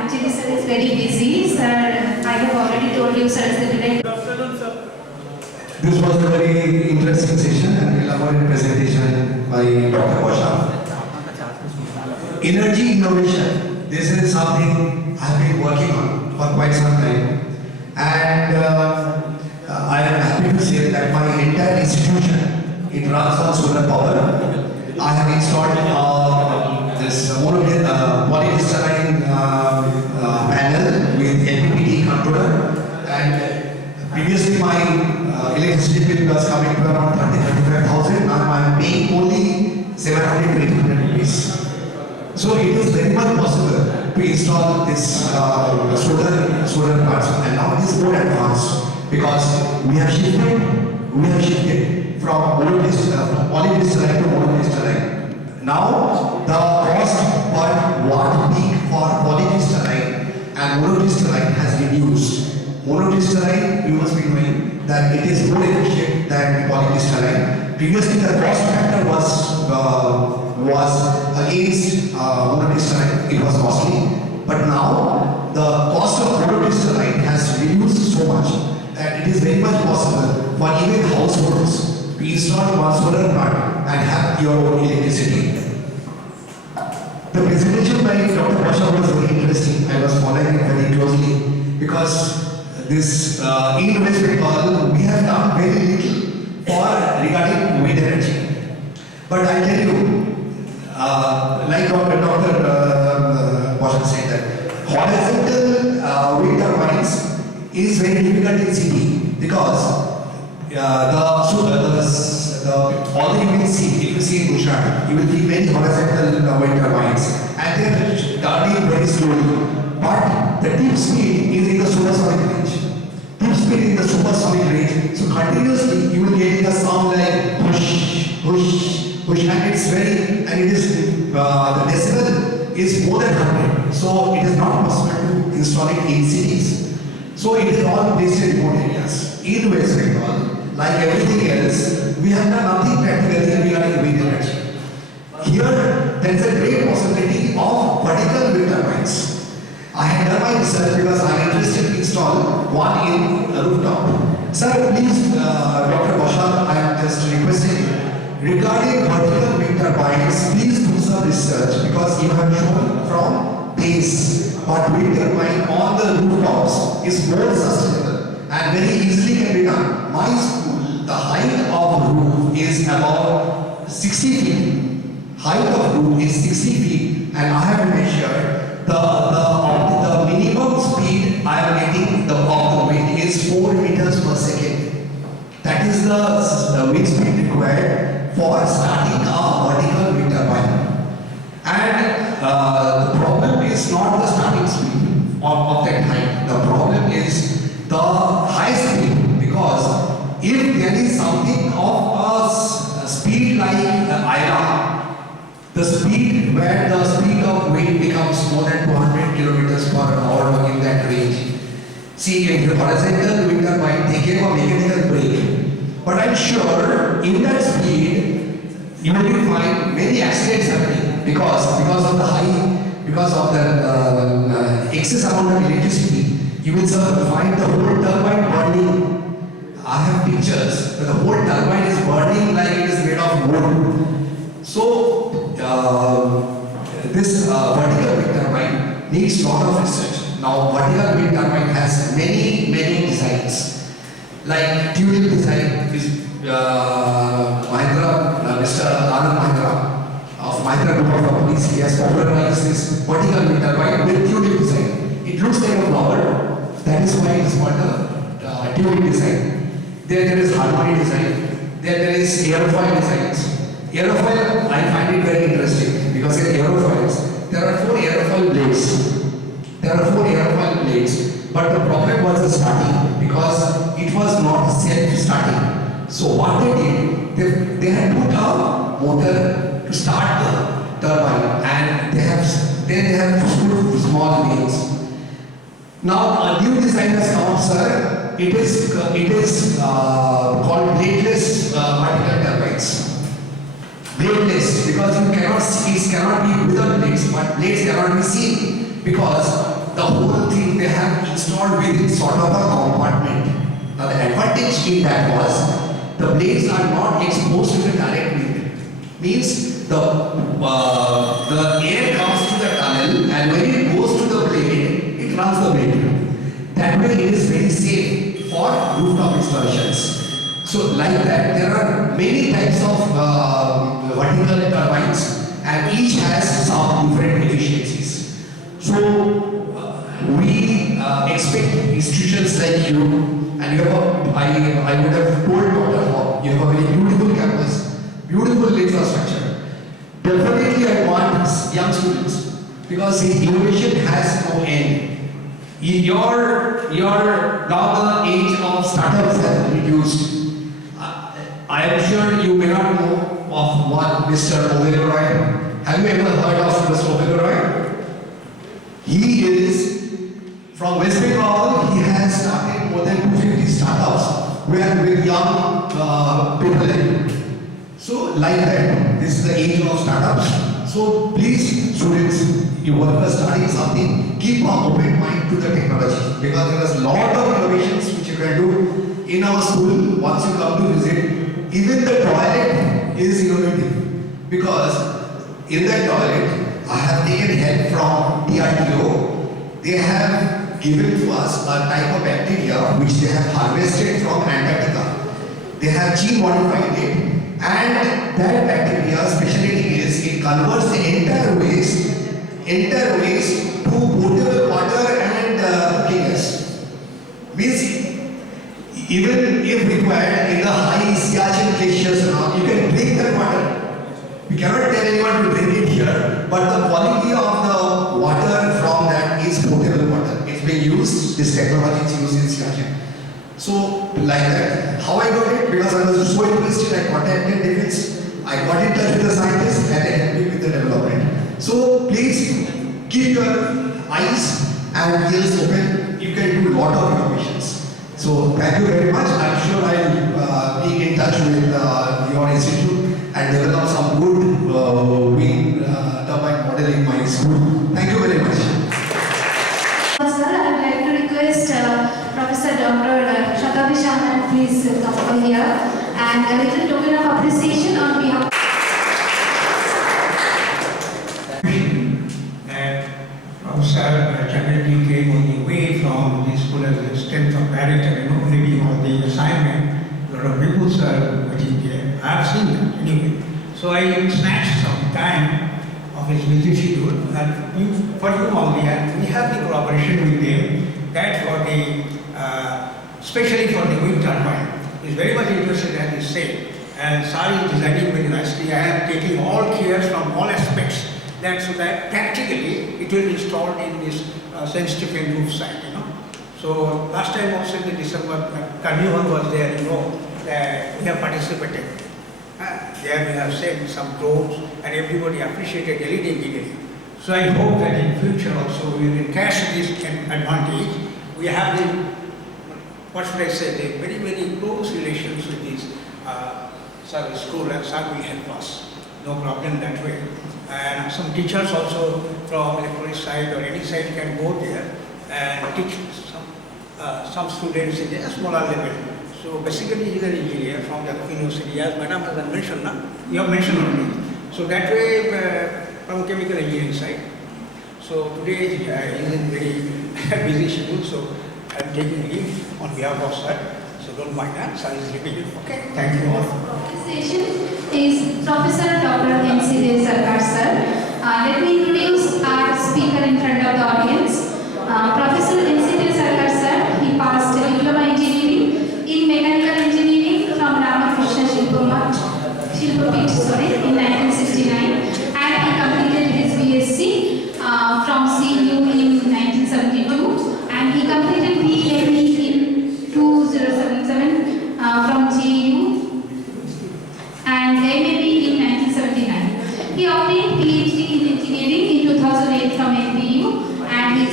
Actually, sir is very busy. Sir, I have already told you, sir, is the direct. Good afternoon, sir. This was a very interesting session and elaborate presentation by Dr. Bosha. Energy innovation. This is something I have been working on for quite some time. And I am happy to say that my entire institution, it runs on solar power. I have installed this polycrystalline panel with MPPT controller, and previously my electricity bill was coming to around 35,000. Now I am paying only 700 to 800 rupees. So it is very much possible to install this solar parts, and now it is more advanced because we have shifted from polycrystalline to monocrystalline. Now the cost per watt peak for polycrystalline and monocrystalline has reduced. Monocrystalline, you must be knowing that it is more efficient than polycrystalline. Previously the cost factor was against monocrystalline, it was costly. But now the cost of monocrystalline has reduced so much that it is very much possible for even households to install one solar plant and have your own electricity. The presentation by Dr. Bosha was very interesting. I was following it very closely because this in West Bengal we have done very little for regarding wind energy. But I tell you, like Dr. Bosha said that horizontal wind turbines is very difficult in city because all you will see, if you see in Gujarat, you will see many horizontal wind turbines and they are turning very slowly. But the tip speed is in the supersonic range. Tip speed in the supersonic range. So continuously you will get a sound like push, push, push, and it's very, and it is the decibel is more than 100. So it is not possible to install it in cities. So it is all based in remote areas. In West Bengal, like everything else, we have done nothing practically regarding wind energy. Here, there is a great possibility of vertical wind turbines. I have done my research because I am interested to install one in a rooftop. Sir, please, Dr. Bosha, I am just requesting regarding vertical wind turbines, please do some research because you have shown from base, but wind turbine on the rooftops is more sustainable and very easily can be done. My school, the height of roof is about 60 feet. Height of roof is 60 feet, and I have measured the minimum speed I am getting of the wind is 4 meters per second. That is the wind speed required for starting a vertical wind turbine. And the problem is not the starting speed of that height. The problem is the high speed, because if there is something of a speed like IRA, the speed where the speed of wind becomes more than 200 kilometers per hour in that range. See, in the horizontal wind turbine, they give a mechanical brake. But I'm sure in that speed, you will find many accidents happening because of the excess amount of electricity. You will find the whole turbine burning. I have pictures where the whole turbine is burning like it is made of wood. So this vertical wind turbine needs lot of research. Now vertical wind turbine has many designs. Like tulip design is Mr. Anand Mahindra of Mahindra Group of Companies. He has popularized this vertical wind turbine with tulip design. It looks like a flower. That is why it is called a tulip design. There is harmony design. There is aerofoil designs. Aerofoil, I find it very interesting because in aerofoils, there are 4 aerofoil blades. But the problem was the starting because it was not self-starting. So what they did, they had put a motor to start the turbine, and they have put small wheels. Now a new design has come up, sir. It is called bladeless vertical turbines. Bladeless, because you cannot see, it cannot be without blades, but blades cannot be seen because the whole thing they have installed within sort of a compartment. Now the advantage in that was the blades are not exposed to the direct wind. Means the air comes to the tunnel and when it goes to the blade, it runs the blade. That way it is very safe for rooftop installations. So like that, there are many types of vertical turbines and each has some different efficiencies. So we expect institutions like you, and you have I would have told Dr. Hall, you have a very beautiful campus, beautiful infrastructure. Definitely I want young students because innovation has no end. Your now the age of startups has reduced. I am sure you may not know of one Mr. Oberoi. Have you ever heard of Mr. Oberoi? He is from West Bengal. He has started more than 250 startups with young people like you. So like that, this is the age of startups. So please, students, you are studying something, keep an open mind to the technology because there is a lot of innovations which you can do in our school once you come to visit. Even the toilet is innovative because in the toilet I have taken help from DRDO. They have given to us a type of bacteria which they have harvested from Antarctica. They have gene modified it and that bacteria specialty is it converts the entire waste to potable water and cooking gas. Means even if required in the high Siachen glaciers now, you can drink that water. We cannot tell anyone to drink it here, but the quality of the water from that is potable water. It's being used, this technology is used in Siachen. So, like that. How I got it? Because I was so interested, I contacted defense, I got in touch with the scientists and they helped me with the development. So, please keep your eyes and ears open. You can do a lot of innovations. So thank you very much. I'm sure I'll be in touch with your institute and develop some good wind turbine model in my school. Thank you very much. Sir, I would like to request Professor Dr. Shatabi Shaman please come over here and a little token of appreciation on behalf. Professor Chatterjee came on the way from the school as the strength of character, leading all the assignment. A lot of people are waiting there. I have seen that anyway. So I snatched some time of his busy schedule and for you only, and we have the collaboration with them that for the, especially for the wind turbine, is very much interested as he said. And Sari is designing very nicely. I am taking all cares from all aspects. So that practically it will be installed in this St. Stephen roof site, So last time also in the December, Carnival was there, that we have participated. There we have sent some drones and everybody appreciated LED engineering. So I hope that in future also we will cash this advantage. We have the, what should I say, the very, very close relations with this service school and SAR will help us. No problem that way. And some teachers also from electronic side or any side can go there and teach some students in a smaller level. So basically he's an engineer from the university, as Madam has mentioned, you have mentioned already. So that way from chemical engineering side. So today he is in very busy schedule, so I am taking leave on behalf of sir. So don't mind that, sir is leaving. Okay, thank you all. Session is Professor Dr. N.C. Sarkar sir. Let me introduce our speaker in front of the audience. Professor N.C. Sarkar sir, he passed Diploma Engineering in Mechanical Engineering from Ramakrishna Shilpapit in 1969 and he completed his BSc from CU in 1972 and he completed BME in 2077 from JU and MAB in 1979. He obtained PhD in engineering in 2008 from NPU and he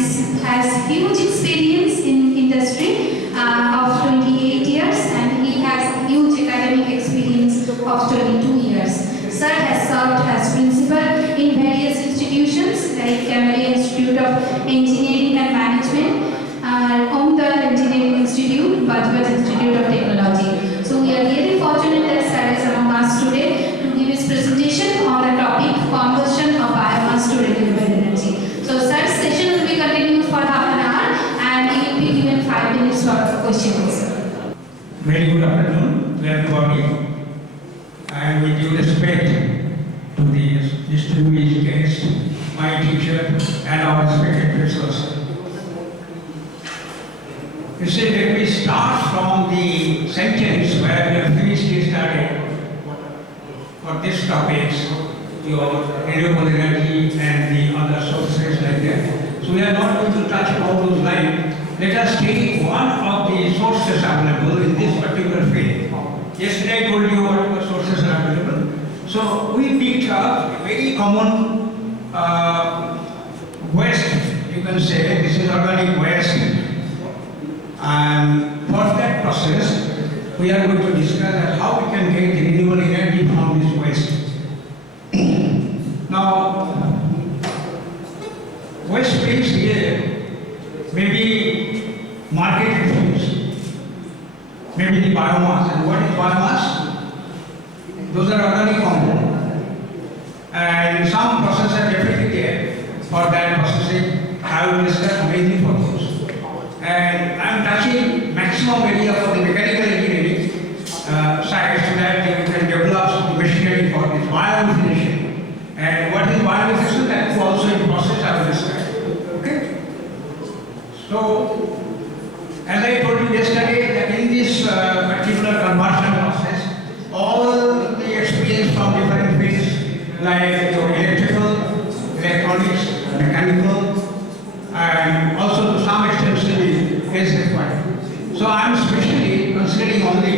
has huge experience in industry of 28 years and he has huge academic experience of 22 years. Sir has served as principal in various institutions like Cambridge Institute of Engineering and Very good afternoon to everybody, and with due respect to the distinguished guest, my teacher, and our respected professors. You see, let me start from the sentence where we have finished started for this topics, your renewable energy and the other sources like that. So we are not going to touch all those lines. Let us take one of the sources available in this particular field. Yesterday I told you what the sources are available. So we picked up a very common waste, you can say, this is organic waste. And for that process, we are going to discuss that how we can get the renewable energy from this waste. Now, waste space here may be market refuse, maybe the biomass. And what is biomass? Those are organic compounds. And some processes are definitely there for that processing. I will discuss mainly for those. And I am touching maximum area for the mechanical engineering side so that you can develop some machinery for this bioinformation. And what is bioinformation? That is also in process I will discuss. Okay? So, as I told you yesterday, that in this particular conversion process, all the experience from different fields like your electrical, electronics, mechanical, and also to some extent civil is required. So I am especially considering only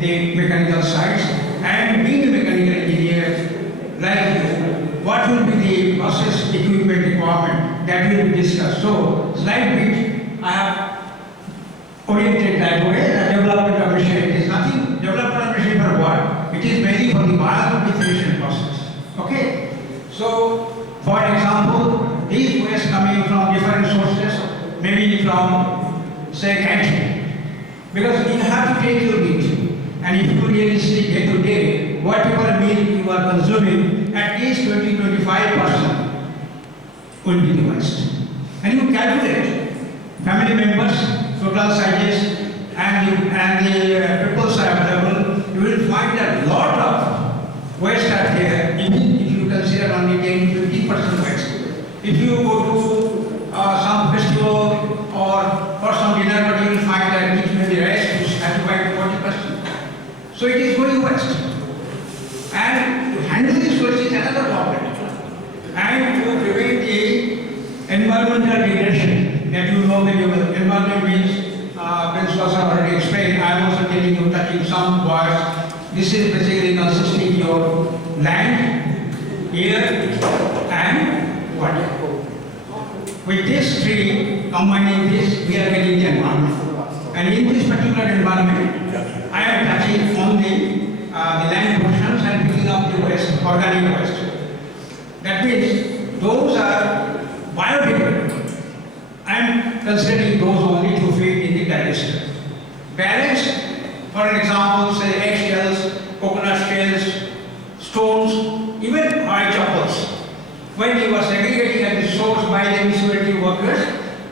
the mechanical sides, and being a mechanical engineer like you, what will be the process equipment requirement that will be discussed. So slide which I have oriented that way, the development of machinery. It is nothing, development of machinery for what? It is mainly for the biomedication process. Okay? So, for example, these waste coming from different sources, maybe from, say, canteen. Because you have to take your meat. And if you really see day to day, whatever meal you are consuming, at least 20-25% will be the waste. And you calculate family members, total sizes, and the peoples are available, you will find that lot of waste are there, even if you consider only 10-15% waste. If you go to some festival or for some dinner party, you will find that each may be rest is satisfied to 40%. So it is going waste. And to handle this waste is another problem. And to prevent the environmental degradation, that you know that your environment means, principles are already explained. I am also telling you, touching some words. This is basically consisting of your land, air, and water. With these three, combining this, we are getting the environment. And in this particular environment, I am touching on the land portions and picking up the waste, organic waste. That means those are biodegradable. I am considering those only to feed in the digester. Balance, for example, say eggshells, coconut shells, stones, even oil choppers. When you are segregating at the source by the municipality workers,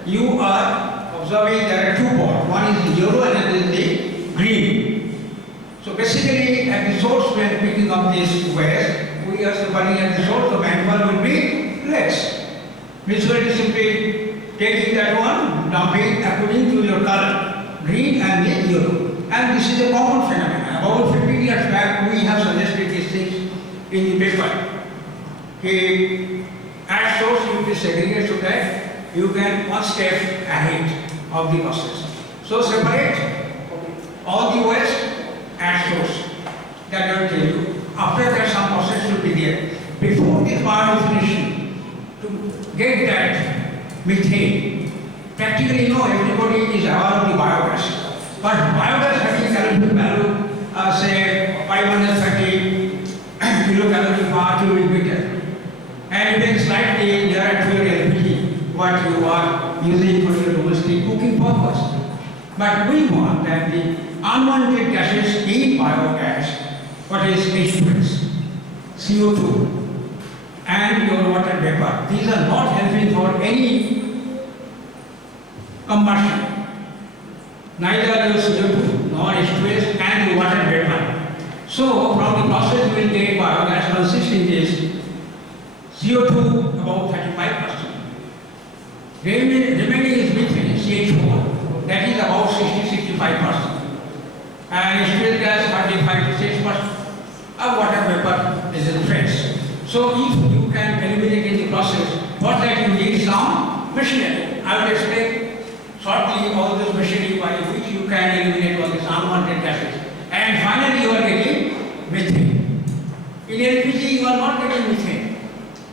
you are observing there are two pots. One is the yellow and another is the green. So basically at the source when picking up this waste, we are burning at the source, the manpower will be less. Municipality simply taking that one, dumping according to your color, green and the yellow. And this is a common phenomenon. About 15 years back, we have suggested these things in the paper. At source you will segregate so that you can one step ahead of the process. So separate all the waste at source. That I will tell you. After that some process should be there. Before this biodefinition, to get that methane, practically everybody is aware of the biogas. But biogas having calorific value, say 530 kilocalorie per cubic meter. And even slightly nearer to your LPG, what you are using for your domestic cooking purpose. But we want that the unwanted gases in biogas, what is H2S, CO2, and your water vapor, these are not helping for any combustion. Neither your CO2 non-H2S and the water vapor. So from the process we will get biogas consisting is CO2 about 35%. Remaining is methane, CH4, that is about 60-65%. And H2S gas 35-6%. Water vapor is in trace. So if you can eliminate in the process, for that you need some machinery. I will explain shortly all this machinery by which you can eliminate all these unwanted gases. And finally you are getting methane. In LPG you are not getting methane.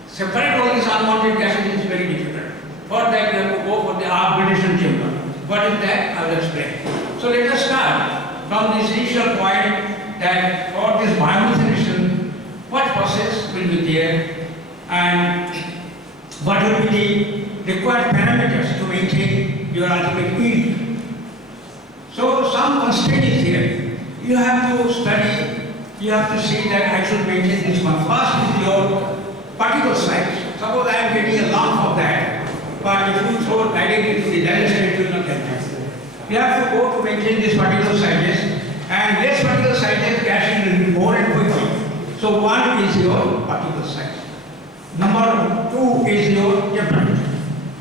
Separate all these unwanted gases is very difficult. For that you have to go for the arbitration chamber. What is that? I will explain. So let us start from this initial point that for this biomethanation, what process will be there and what will be the required parameters to maintain your ultimate yield. So some constraint is here. You have to study, you have to see that I should maintain this one. First is your particle size. Suppose I am getting a lump of that, but if you throw directly to the digester, it will not help. You have to go to maintain these particle sizes, and less particle sizes gases will be more and quickly. So one is your particle size. Number two is your temperature.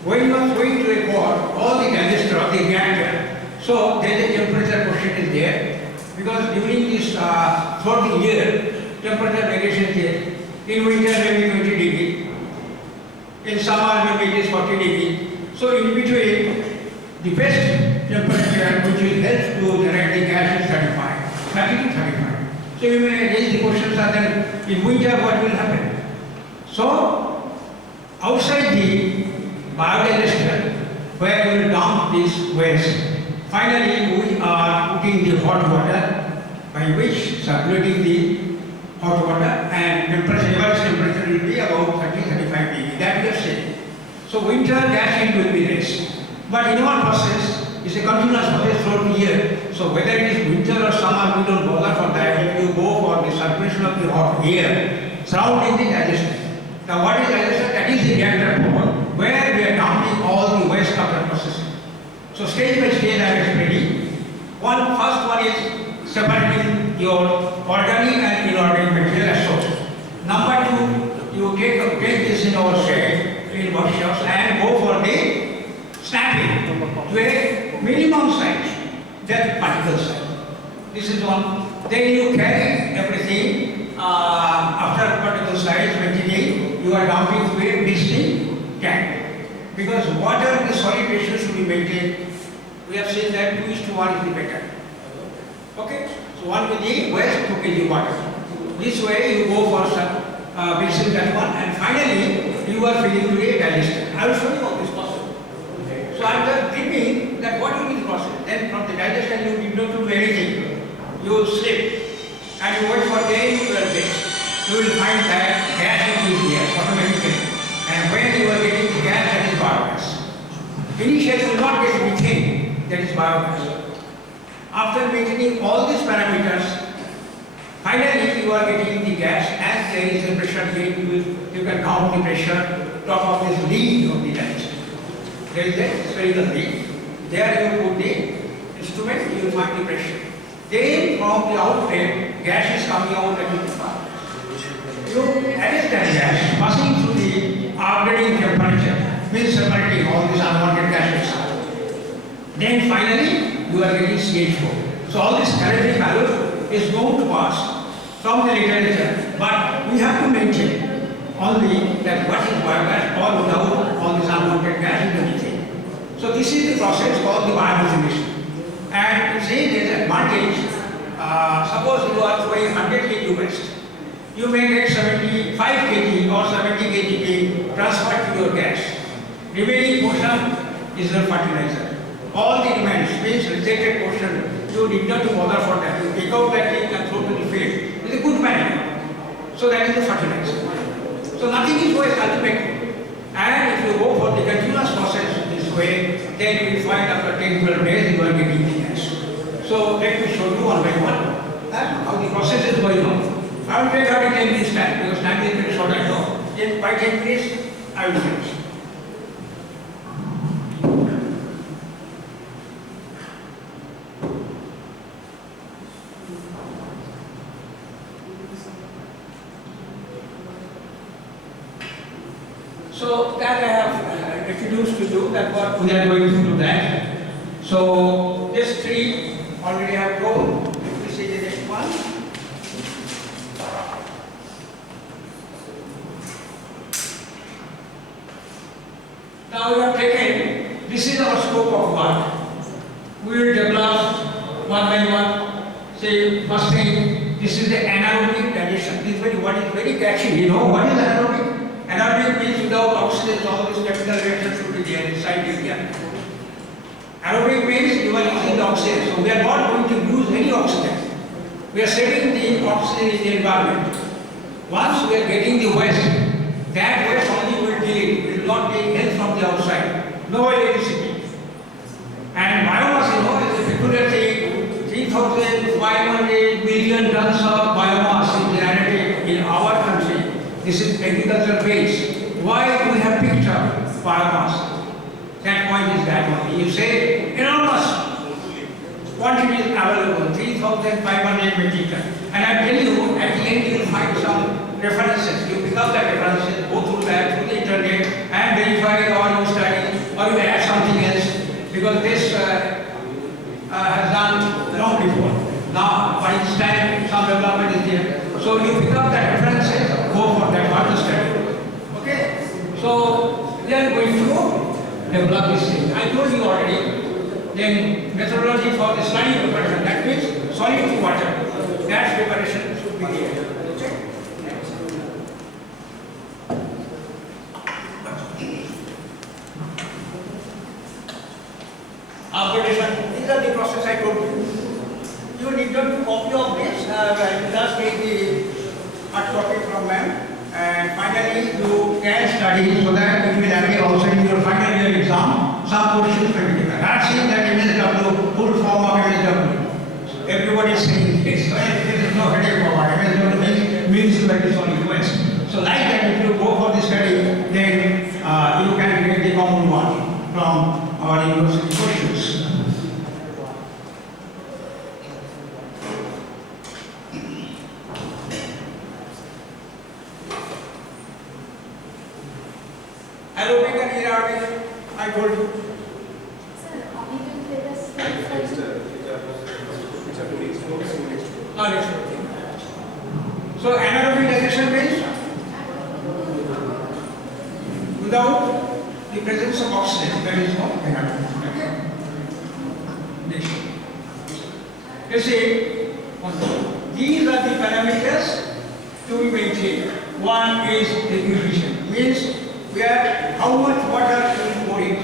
When you are going to record all the digester of the reactor, so there is a temperature question is there, because during this throughout the year, temperature variation is there. In winter maybe 20 degree, in summer maybe it is 40 degree. So in between, the best temperature which will help to direct the gas is 35, 30 to 35. So you may raise the questions are then in winter what will happen? So outside the biodigester where you will dump this waste, finally we are putting the hot water by which circulating the hot water and temperature, average temperature will be about 30-35 degree. That we have said. So winter gas yield will be less. But in our process, it's a continuous process throughout the year. So whether it is winter or summer, we don't bother for that. If you go for the circulation of the hot air surrounding the digester. Now what is digester? That is the reactor power, where we are dumping all the waste after processing. So stage by stage I am explaining. First one is separating your organic and inorganic material as source. Number two, you take this in our shed, in workshops and go for the snapping to a minimum size, that particle size. This is one. Then you carry everything after particle size 20 days, you are dumping to a misting tank. Because water, the solid ratio should be maintained. We have seen that 2:1 is the better. Okay? So 1 kg waste, 2 kg water. This way you go for some mixing that one, and finally you are filling to a digester. I will show you how this process. So I am just thinking that what will be the process. Then from the digester you don't do anything. You sleep and you wait for 10 to 12 days. You will find that gas is there automatically. And when you are getting the gas, that is biogas. Initially you will not get methane, that is biogas. After maintaining all these parameters, finally you are getting the gas, and there is a pressure gauge. You can count the pressure top of this lead of the digester. There is a spherical lead. There you put the instrument, you will find the pressure. Then from the outlet, gas is coming out at the top. You arrest that gas passing through the upgrading temperature, means separating all these unwanted gases. Then finally you are getting CH4. So all this calorific value is going to pass from the literature, but we have to maintain only that what is biogas or without all these unwanted gas in the methane. So this is the process called the biomethanation. And say there is an advantage. Suppose you are throwing 100 kg waste. You may get 75 kg or 70 kg being transferred to your gas. Remaining portion is your fertilizer. All the remains, means rejected portion, you need not to bother for that. You take out that thing and throw to the field. It's a good manure. So that is the fertilizer. So nothing is waste ultimately. And if you go for the continuous process this way, then you will find after 10-12 days you are getting the gas. So let me show you one by one how the process is going on. I will take out 10 minutes time because time is very short I know. Then by 10 minutes I will finish. introduced to you, that's what we are going to do that. So this tree already have grown. If we see the next one. Now we have taken, this is our scope of work. We will develop one by one. Say first thing, this is the anaerobic digestion. This word is very catchy. You know what is anaerobic? Anaerobic means without oxygen, all these chemical reactions should be there inside the area. Aerobic means you are using the oxygen. So we are not going to use any oxygen. We are saving the oxygen in the environment. Once we are getting the waste, that waste only will deal. We will not take help from the outside. No electricity. And biomass, you know, is a peculiar thing. 3,500 million tons of biomass is generated in our country. This is agricultural base. Why we have picked up biomass? That point is that one. You say enormous quantities available, 3,500 metric tons. And I tell you, at the end you will find some references. You pick up that references, go through that, through the internet, and verify or you study, or you add something else. Because this has done long before. Now, by its time, some development is there. So you pick up that references, go for that further study. Okay? So we are going to develop this thing. I told you already. Then methodology for the slurry preparation. That means solid to water. That preparation should be there. Okay? Upgradation. These are the process I told you. You need not to copy of this. You just take the hard copy from them. And finally, you can study so that it will appear also in your final year exam. Some portions will be given. Not saying that MSW, full form of MSW. Everybody is saying this. So there is no headache for what MSW means that it's only US. So like that, if you go for the study, then you can get the common one from our university questions. Aerobic and anaerobic, I told you. So anaerobic digestion means without the presence of oxygen, there is no anaerobic. Okay? Next. You see, these are the parameters to be maintained. One is the efficient, means where how much water is pour it,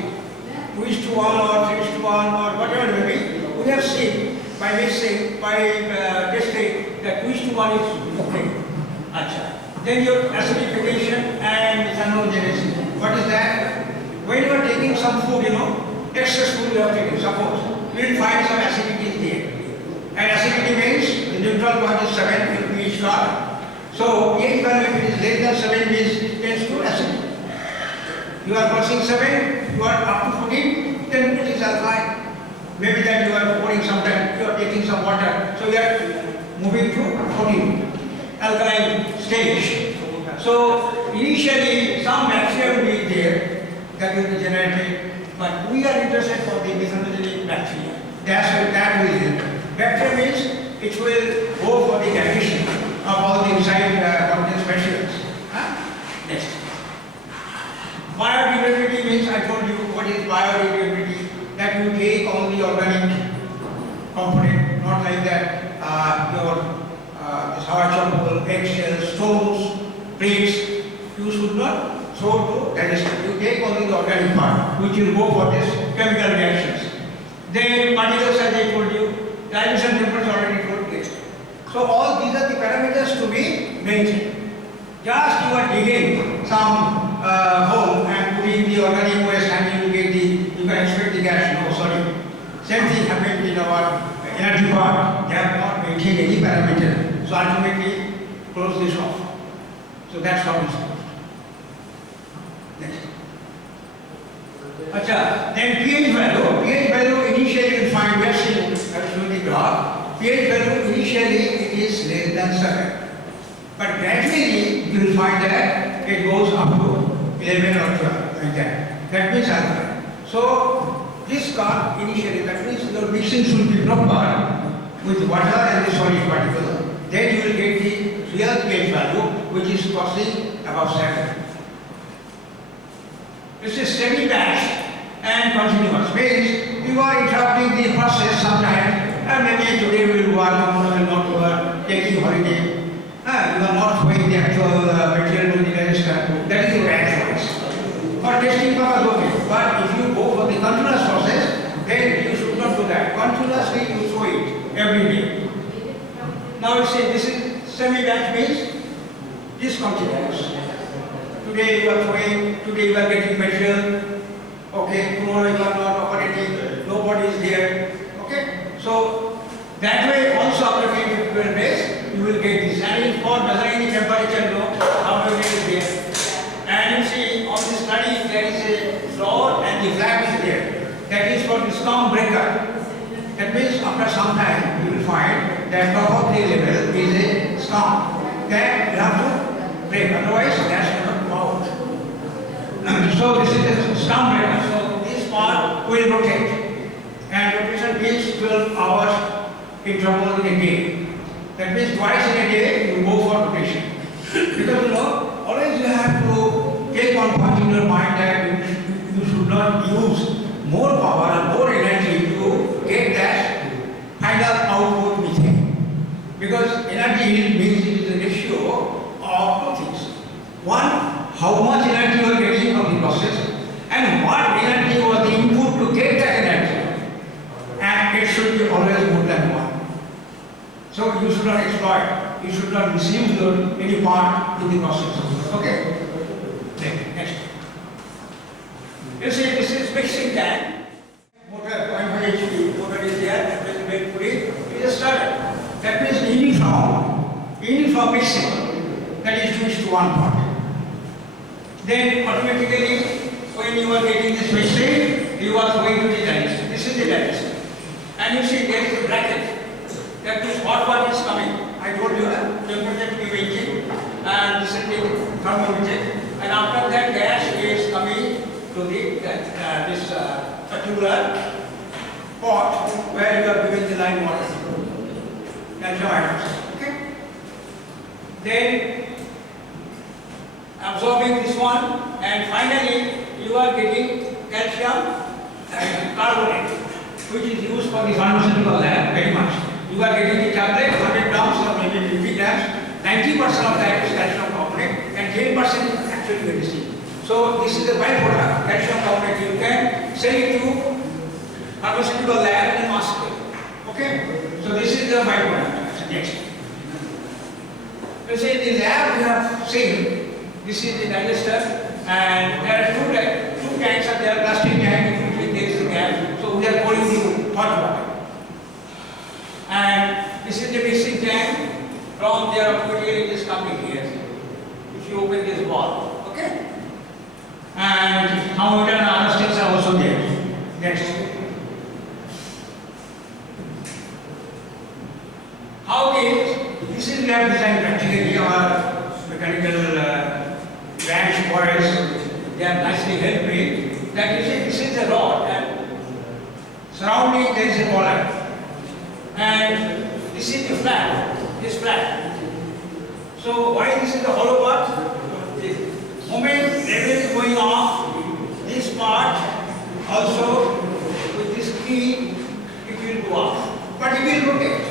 2:1 or 3:1 or whatever it may be. We have seen by mixing, by testing that 2:1 is okay. Achha. Then your acidification and methanogenesis. What is that? When you are taking some food, you know, excess food you have taken, suppose, you will find some acidity is there. And acidity means the neutral point is 7 with pH star. So pH value if it is less than 7 means it tends to acid. You are crossing 7, you are up to 14, then it is alkaline. Maybe that you are pouring some time, you are taking some water, so you are moving to 14, alkaline stage. So initially some bacteria will be there that will be generated, but we are interested for the methanogenic bacteria. That will help. Bacteria means it will go for the digestion of all the inside contained materials. Next. Biodegradability means, I told you what is biodegradability, that you take only organic component, not like that this hard eggshells, stones, plates, you should not throw to digestion. You take only the organic part, which will go for this chemical reactions. Then particles, as I told you, dilution temperature already told you. So all these are the parameters to be maintained. Just you are digging some hole and putting the organic waste and you get you can expect the gas. No, sorry. Same thing happened in our energy part. They have not maintained any parameter. So ultimately close this off. So that's how it's done. Next. Achha, then pH value. pH value initially you will find, we are seeing the graph. pH value initially it is less than 7. But gradually you will find that it goes up to 11 or 12, like that. That means alpha. So this car initially, that means your mixing should be proper with water and the solid particle. Then you will get the real pH value, which is costing about 7. This is semi-batch and continuous. Means you are interrupting the process sometimes, and maybe today we will work, tomorrow will not work, taking holiday. You are not showing the actual material to the register. That is your bad choice. For testing purpose, okay. But if you go for the continuous process, then you should not do that. Continuously you show it every day. Now you see this is semi-batch means discontinuous. Today you are showing, today you are getting material, okay, tomorrow you are not operating, nobody is there, okay. So that way also after 10 to 12 days, you will get this. And for measuring the temperature, no, how many is there. And you see on this study there is a rod and the flap is there. That is for the storm breaker. That means after some time you will find that top of the level is a storm. Then you have to break, otherwise gas cannot come out. So this is a storm breaker. So this part will rotate. And rotation means 12 hours interval in a day. That means twice in a day you go for rotation. Because you know, always you have to take one point in your mind that you should not use more power and more energy to get that final output methane. Because energy yield means it is a ratio of two things. One, how much energy you are getting from the process, and what energy was the input to get that energy. And it should be always more than one. So you should not exploit, you should not misuse any part in the process. Okay? Next. You see, this is mixing tank. Motor 0.5 HP, motor is there, that is made fully. It is started. That means uniform mixing, that is 2:1 part. Then automatically, when you are getting this mixing, you are going to the dialysis. This is the dialysis. And you see there is a bracket. That means hot water is coming. I told you that temperature will be changing, and this is the thermometer. And after that, gas is coming to the this particular pot where you are giving the lime water. Calcium hydroxide. Okay. Then absorbing this one, and finally you are getting calcium carbonate, which is used for the pharmaceutical lab very much. You are getting the tablet, 100 grams or maybe 50 grams, 90% of that is calcium carbonate and 10% is actually medicine. So this is the byproduct, calcium carbonate. You can sell it to pharmaceutical lab in Moscow. Okay? So this is the byproduct. Next. You see the lab we have seen, this is the digester, and there are two tanks are there, plastic tank, in which there is a gas. So we are pouring the hot water. And this is the mixing tank. From there, material is coming here. If you open this wall, okay? And thermometer and other things are also there. Next. How this is we have designed practically our mechanical branch boys. They have nicely helped me. Like you see, this is the rod, and surrounding there is a collar. And this is the flap, this flap. So why this is the hollow part? The moment level is going off, this part also with this key, it will go off. But it will rotate.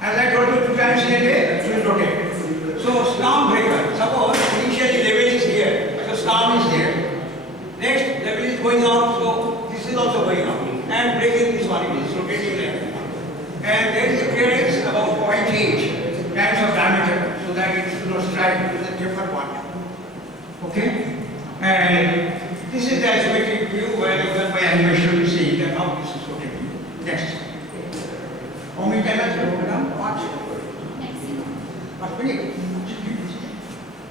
As I told you 2 times in a day, it will rotate. So storm breaker, suppose initially level is here, so storm is there. Next level is going out, so this is also going out. And breaking this one, it is rotating like that. And there is a clearance about 0.8 times of diameter, so that it should not strike with a different one. Okay? And this is the isometric view where you can by animation you see that how this is rotating. Next. How many times have you done? What? What minute?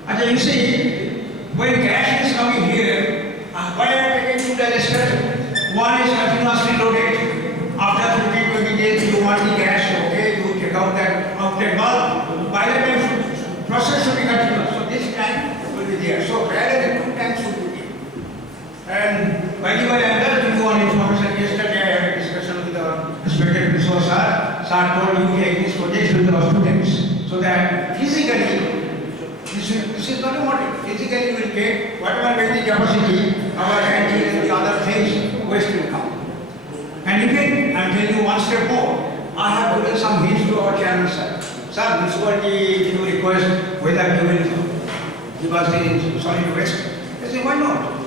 And you see, when gas is coming here, why I am taking 2 digesters? One is continuously rotating. After 15-20 days, you want the gas, okay, you take out that bulb. By the time process should be continuous. So this tank will be there. So rather than 2 tanks should be there. While you were under, you on information yesterday, I had a discussion with the respected resource sir. Sir told you take this project with the students so that physically, this is not a model. Physically, we will take whatever may be capacity, our canteen and the other things, waste will come. And again, I am telling you one step more. I have given some hints to our chairman, sir. Sir, municipality, you request whether you will give us the solid waste. I say, why not?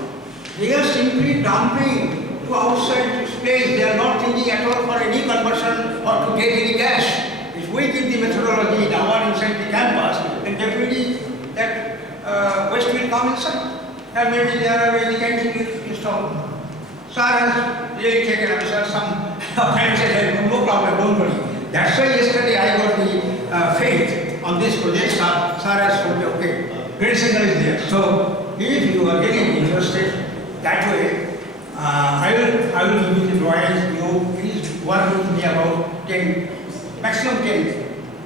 They are simply dumping to outside space. They are not thinking at all for any conversion or to get any cash. If we give the methodology in our inside the campus, then definitely that waste will come inside. And maybe there the canteen will install. Sir has really taken up some financial help, no problem, don't worry. That's why yesterday I got the faith on this project. Sir has told me, okay, great signal is there. So if you are getting interested that way, I will give you the drawings. You please work with me about 10, maximum 10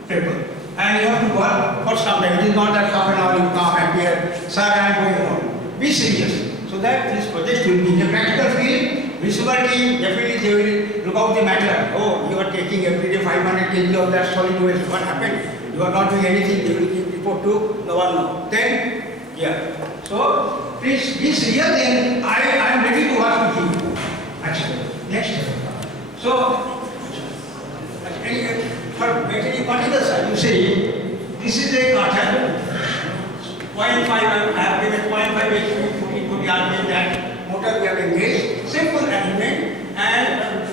people. And you have to work for some time. It is not that half an hour you come and here, sir, I am going on. Be serious. So that this project will be in a practical field. Municipality, definitely they will look out the matter. Oh, you are taking every day 500 kg of that solid waste. What happened? You are not doing anything. They will give report to no one knows. Then, yeah. So, please be serious. Then I am ready to work with you. Actually, next. So, for making particles, you say this is a carton. 0.5, I have given 0.5 HP, put that motor we have engaged. Simple arrangement and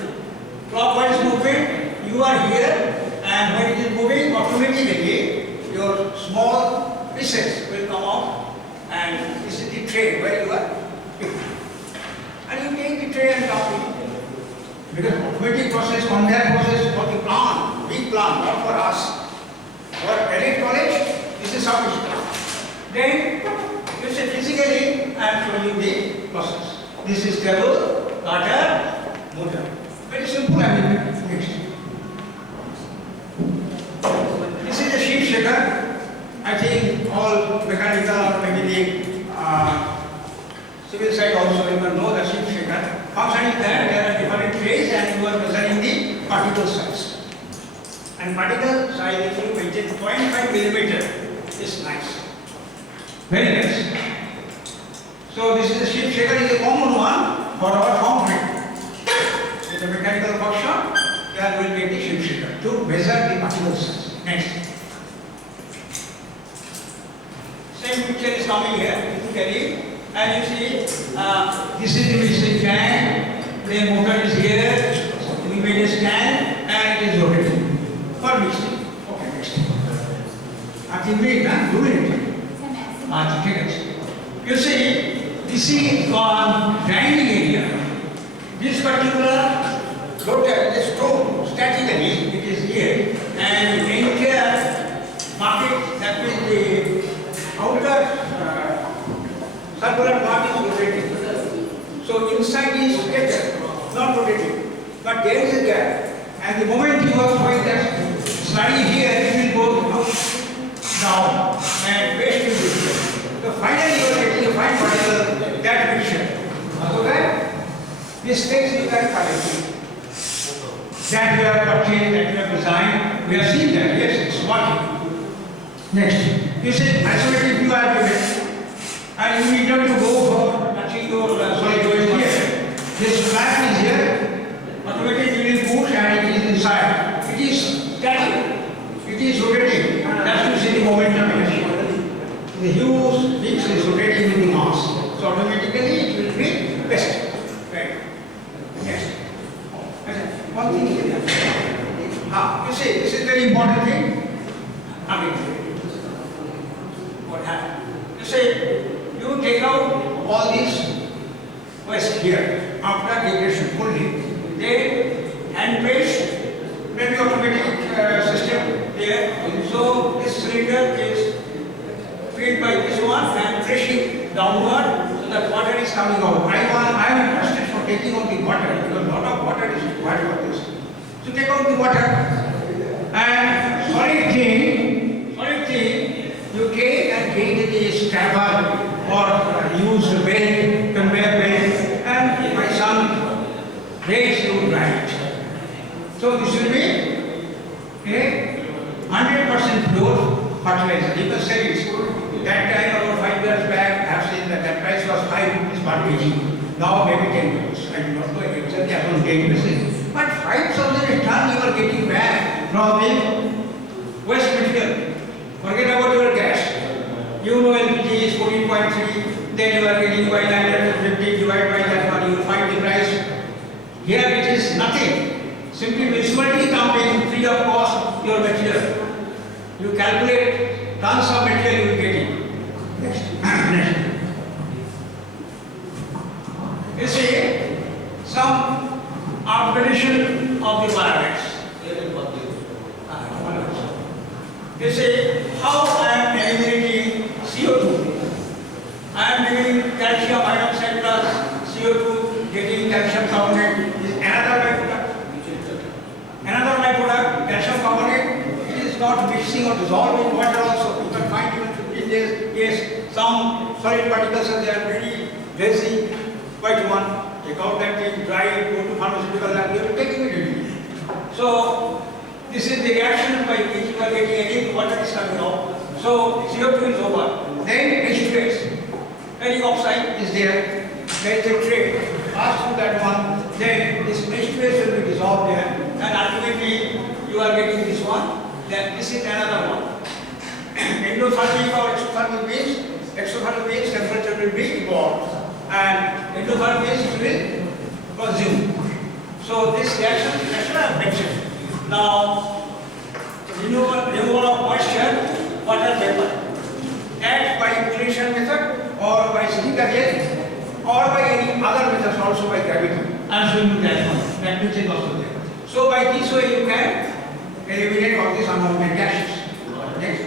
clockwise movement. You are here, and when it is moving, automatically your small pieces will come out, and this is the tray where you are picking. And you take the tray and dump it. Because automatic process, conveyor process for the plant, big plant, not for us. For elite college, this is how it is. Then you say physically, I am showing you the process. This is cable, cutter, motor. Very simple, I mean, next. This is a sheet shaker. I think all mechanical or maybe the civil side also you will know the sheet shaker. Function is that there are different trays and you are measuring the particle size. And particle size, if you maintain 0.5 millimeter, is nice. Very nice. So this is the sheet shaker, is a common one for our foundry. With a mechanical workshop, there will be the sheet shaker to measure the particle size. Next. Same picture is coming here, physically, and you see this is the mixing can, the motor is here, we made a stand and it is rotating for mixing. Okay, next. I think we are doing it. You see, this is on grinding area. This particular rotor, this stone, statically, it is here, and the entire market, that means the outer circular part is rotating. So inside is stable, not rotating, but there is a gap. And the moment you are throwing that sliding here, it will go down and waste will be here. So finally you are getting a fine particle that picture. So that this takes you that quality. That we have purchased, that we have designed, we have seen that, yes, it's working. Next, you say isolated view are given, and you need not to go for touching your solid waste here. This flap is here, automatically you will push and it is inside. It is static, it is rotating. That's to see the momentum. The huge disc is rotating with the mass. So automatically it will be best. Right. Next. One thing is there. You see, this is very important thing. I mean, what happened? You say, you take out all these waste here after degradation fully. Then hand press, maybe automatic system there. So this cylinder is filled by this one and pressing downward so that water is coming out. I am interested for taking out the water because a lot of water is required for this. So take out the water and solid thing you take and take the scrapper or use the belt, conveyor belt and So this will be a 100% pure fertilizer. You can sell it. That time about 5 years back, I have seen that that price was 5 rupees per kg. Now maybe 10 rupees. I do not know exactly on daily basis. But 5,000 ton you are getting back from the waste material. Forget about your gas. You know LPG is 14.3, then you are getting by 950 divided by that one, you will find the price. Here it is nothing. Simply municipality dumping free of cost your material. You calculate tons of material you will get it. Next. You see some upgradation of the biomass. You see how I am eliminating CO2. I am giving calcium hydroxide plus CO2, getting calcium carbonate is another byproduct. Another byproduct, calcium carbonate, it is not mixing or dissolving in water also. You can find even 15 days, yes, some solid particles are there, very lazy, white one, take out that thing, dry it, go to pharmaceutical lab, you will take immediately. So, this is the reaction by which you are getting any water is coming out. So, CO2 is over. Then H2S, ferric oxide is there. There is a tray, pass through that one. Then this H2S will be dissolved there. And ultimately, you are getting this one. Then this is another one. Endothermic or exothermic means, exothermic means temperature will be evolved. And endothermic means it will consume. So, this reaction I have mentioned. Now, removal of moisture, water vapor. Add by inflation method or by silica gel or by any other methods, also by gravity. I am showing you that one. That which is also there. So by this way you can eliminate all these unwanted gases. Next.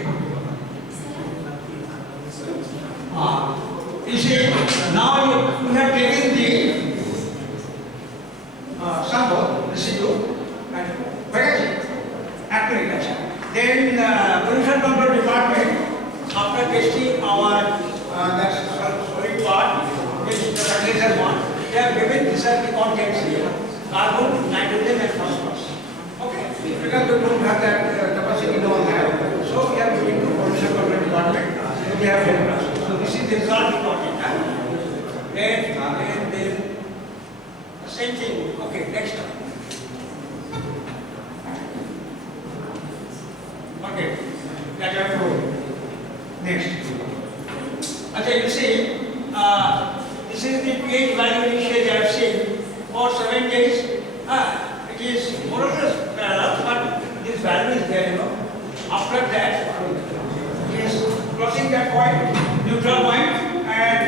You see, now you have taken the sample, residue, and packaging, agriculture. Then pollution control department, after testing our that solid part, which is the fertilizer one, they have given these are the contents here: carbon, nitrogen, and phosphorus. Okay, because we don't have that capacity, no one have. So we have given to pollution control department. So they have helped us. So this is the result content. Then same thing. Okay, next one. Okay, that I have proved. Next. Okay, you see, this is the pH value initially I have seen for 7 days. It is more or less parallel, but this value is there, you know. After that, it is crossing that point, neutral point, and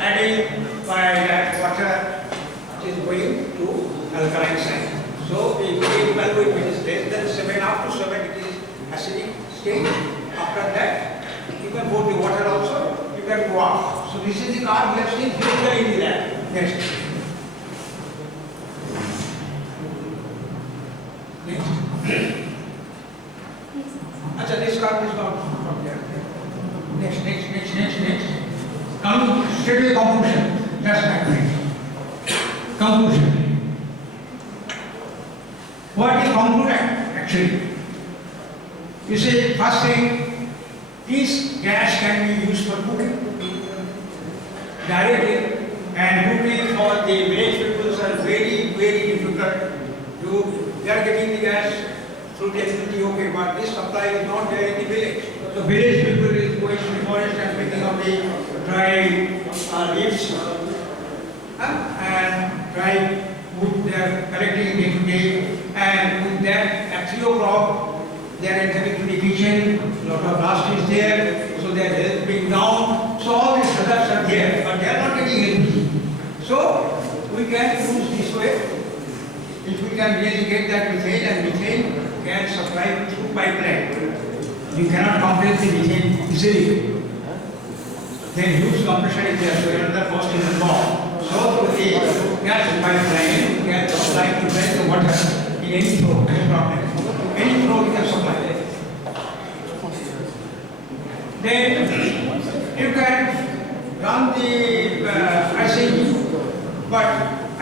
adding by that water, it is going to alkaline side. So the pH value is less than 7, up to 7 it is acidic state. After that, you can put the water also, you can go up. So this is the car we have seen here in the lab. Next. Next. Achha, this car is not from there. Next. Coming straight to the conclusion. That's my point. Conclusion. What is conclusion actually? You see, first thing, this gas can be used for cooking directly, and cooking for the village people are very, very difficult. They are getting the gas through the LPG, okay, but this supply is not there in the village. So village people is going to the forest and picking up the dry leaves and dry wood they are collecting day to day, and with that at 3 o'clock they are entering to the kitchen, lot of dust is there, so they are helping down. So all these hazards are there, but they are not getting LPG. So we can use this way. If we can really get that methane, and methane can supply through pipeline. You cannot compress the methane easily. Then huge compression is there, so another cost is involved. So through the gas pipeline, you can supply to the water in any flow, no problem. Any flow you can supply. Then you can run the icing, but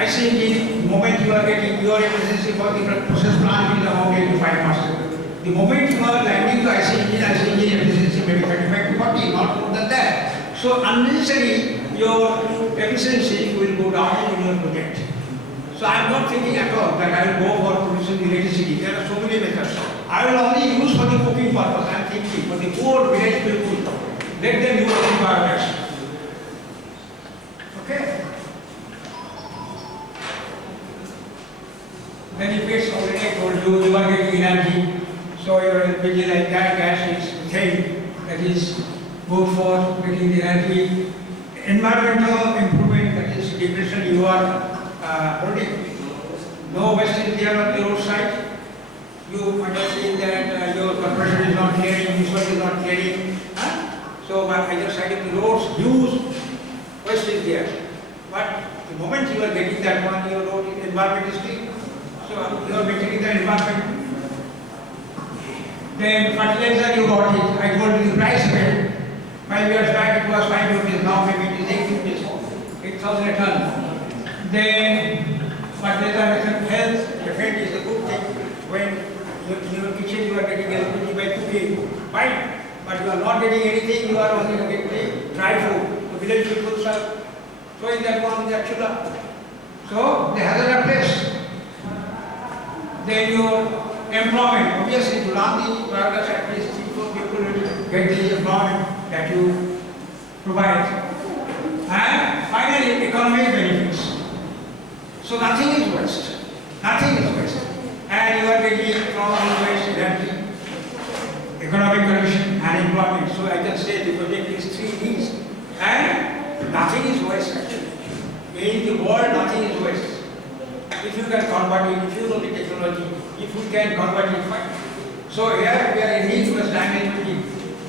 I see the moment you are getting your efficiency for the process plant is about 85%. The moment you are landing the IC engine efficiency maybe 35 to 40, not more than that. So unnecessarily your efficiency will go down in your project. So I am not thinking at all that I will go for producing electricity. There are so many methods. I will only use for the cooking purpose. I am thinking for the poor village people, let them use the biogas. Okay? Then if it's already I told you, you are getting energy, so your LPG like that gas is thing that is good for getting the energy. Environmental improvement, that is depression you are holding. No waste is there on the roadside. You might have seen that your corporation is not clearing, municipality is not clearing. So by either side of the roads, huge waste is there. But the moment you are getting that one, your road environment is clean. So you are maintaining the environment. Then fertilizer you got it. I told you the price of it. 5 years back it was 5 rupees, now maybe it is 8 rupees, 8,000 a ton. Then fertilizer health definitely is a good thing. When in your kitchen you are getting LPG by cooking, fine. But you are not getting anything, you are only getting dry food. The village people are throwing that one in the chula. So they have a place. Then your employment, obviously to run the biogas at least 3-4 people will get the employment that you provide. And finally, economic benefits. So nothing is waste. Nothing is waste. And you are getting from waste energy, economic condition and employment. So I can say the project is 3 Ds. And nothing is waste actually. In the world, nothing is waste. If you can convert it, if you know the technology, if you can convert it, fine. So here we are in need to establish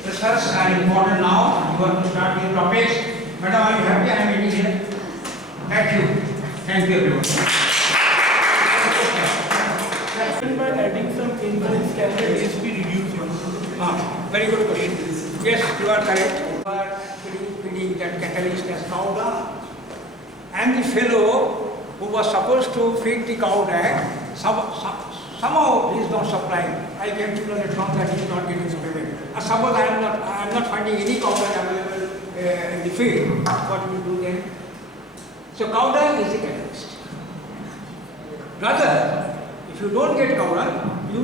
research and important now. You have to start with topics. Madam, are you happy I am meeting here? Thank you. Thank you everyone. By adding some inputs, can the ASP reduce? Very good question. Yes, you are correct. You are feeding that catalyst as cow dung. And the fellow who was supposed to feed the cow dung, somehow he is not supplying. I came to know later on that he is not getting payment. Suppose I am not finding any cow dung available in the field. What will you do then? So cow dung is the catalyst. Rather, if you don't get cow dung, you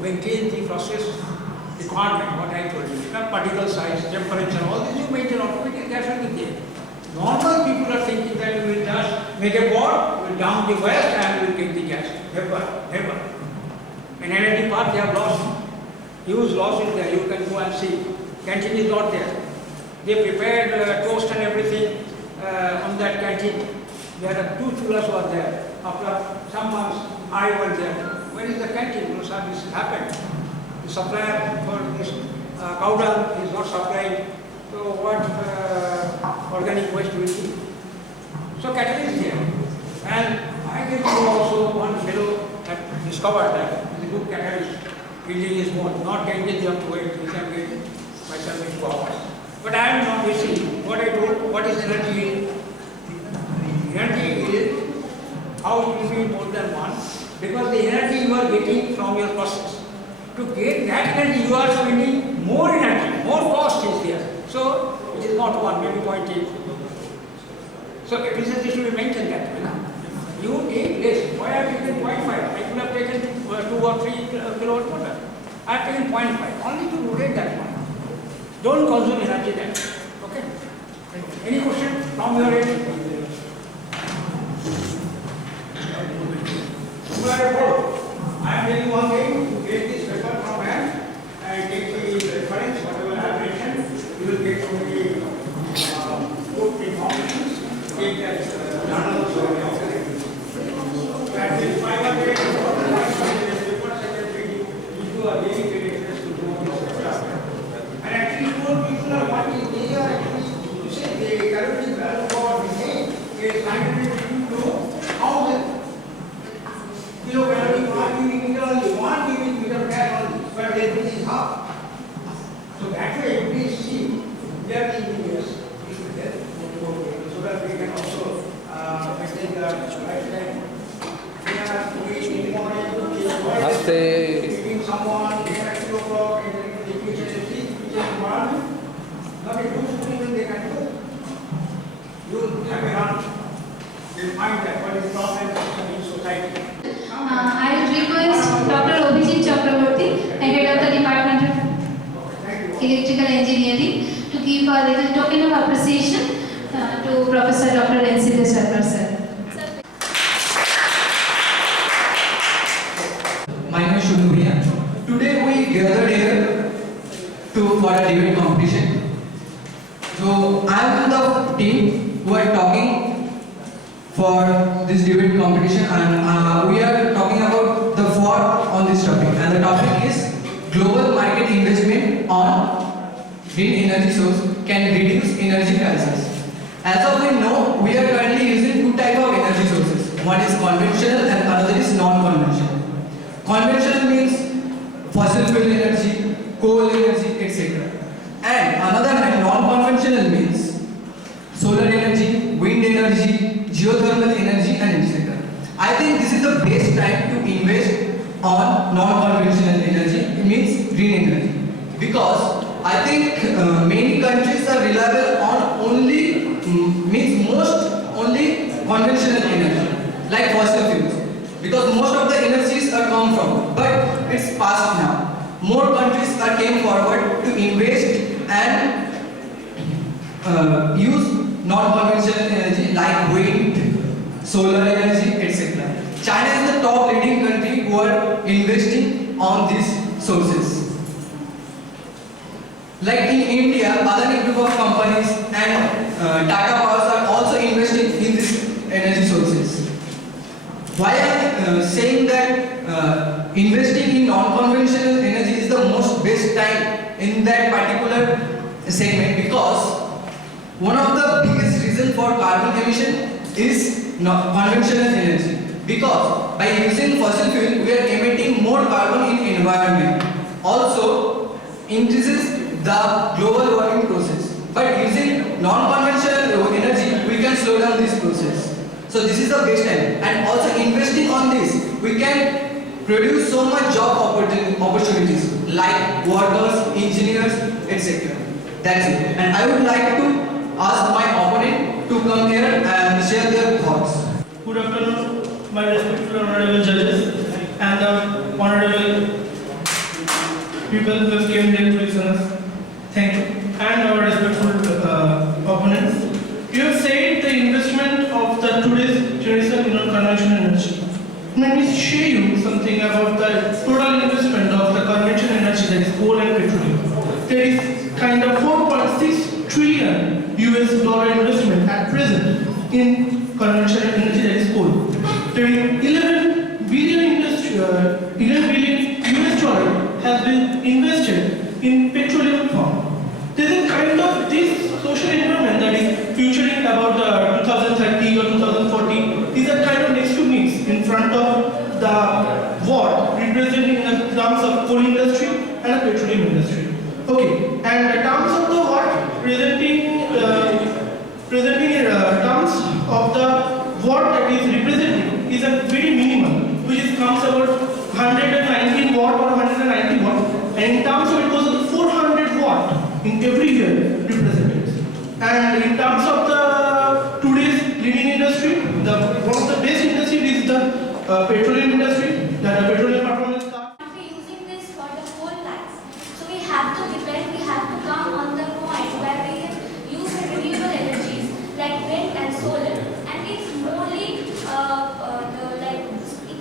maintain the process requirement, what I told you, particle size, temperature, all these you maintain automatically, gas will be there. Normal people are thinking that we will just make a board, we will down the west and we will get the gas. Never. In energy part they have lost, huge loss is there, you can go and see. Canteen is not there. They prepared toast and everything on that canteen. There are 2 chulas were there. After some months, I was there. Where is the canteen? No service happened. The supplier for this cow dung is not supplying. So what organic waste will be? So catalyst is there. And I get to also one fellow that discovered that it is a good catalyst. Building is more. Not getting it, you have to wait. You can get myself in 2 hours. But I am not wasting. What I told, what is energy yield? Energy yield, how it will be more than 1? Because the energy you are getting from your process. To get that energy, you are spending more energy, more cost is there. So it is not 1, maybe 0.8. So efficiency should be maintained that way. You take less. Why I have taken 0.5? I could have taken 2 or 3 kilowatt water. I have taken 0.5, only to rotate that one. Don't consume energy then. Okay? Any question from your end? I am telling one thing, you get this paper from hand and take the reference, whatever I have written, you will get only good information. Take that journal so that is 500 papers and you are very interest to do this stuff. And actually, poor people are working, they are actually, you say they currently value for the same, is 900 to how the kilocalorie, 1 cubic meter only, 1 cubic meter gas only, but everything is half. So that way, please see, we are the engineers, we should help. we can also maintain the lifestyle. We are doing important giving someone at 2 o'clock in the kitchen, one. Not a good thing they can do. You have a run. They find that what is the problem in society. I request Dr. Abhijit Chakraborty, head of the Department of Electrical Engineering, to give a little token of appreciation to Professor Dr. N.C. Sarkar sir. My name is Shunu Bhaiya. Today we gathered here for a debate competition. So I am in the team who are talking for this debate competition, and we are talking about the four on this topic, and the topic is global market investment on green energy source can reduce energy crisis. As of we know, we are currently using two types of energy sources. One is conventional and another is non-conventional. Conventional means fossil fuel energy, coal energy, etc. And another hand, non-conventional means solar energy, wind energy, geothermal energy, and etc. I think this is the best time to invest on non-conventional energy, it means green energy. Because I think many countries are reliable on only, means most only conventional energy, like fossil fuels. Because most of the energies are come from, but it's past now. More countries are came forward to invest and use non-conventional energy like wind, solar energy, etc. China is the top leading country who are investing on these sources. Like in India, other group of companies and Tata Powers are also investing in these energy sources. Why I am saying that investing in non-conventional energy is the most best time in that particular segment, because one of the biggest reasons for carbon emission is conventional energy. Because by using fossil fuel, we are emitting more carbon in environment. Also increases the global warming process. But using non-conventional energy, we can slow down this process. So this is the best time. And also investing on this, we can produce so much job opportunities like workers, engineers, etc. That's it. And I would like to ask my opponent to come here and share their thoughts. Good afternoon, my respected honorable judges and the honorable people who have came here to listen us. Thank you. And our respectful opponents. You have said the investment of the today's generation in conventional energy. Let me show you something about the total investment of the conventional energy, that is coal and petroleum. There is kind of 4.6 trillion US dollar investment at present in conventional energy, that is coal. There is 11 billion US dollar has been invested in petroleum farm. There is a kind of this social environment that is futuring about 2030 or 2040. These are kind of next to mix in front of the watt representing in terms of coal industry and petroleum industry. Okay, and in terms of the watt presenting in terms of the watt that is representing is a very minimal, which is comes about 119 watt or 190 watt, and in terms of it goes to 400 watt in every year represented. And in terms of the today's leading industry, one of the best industry is the petroleum industry, that petroleum performance car. We're using this for the whole life. So we have to come on the point where we can use the renewable energies like wind and solar, and it's only it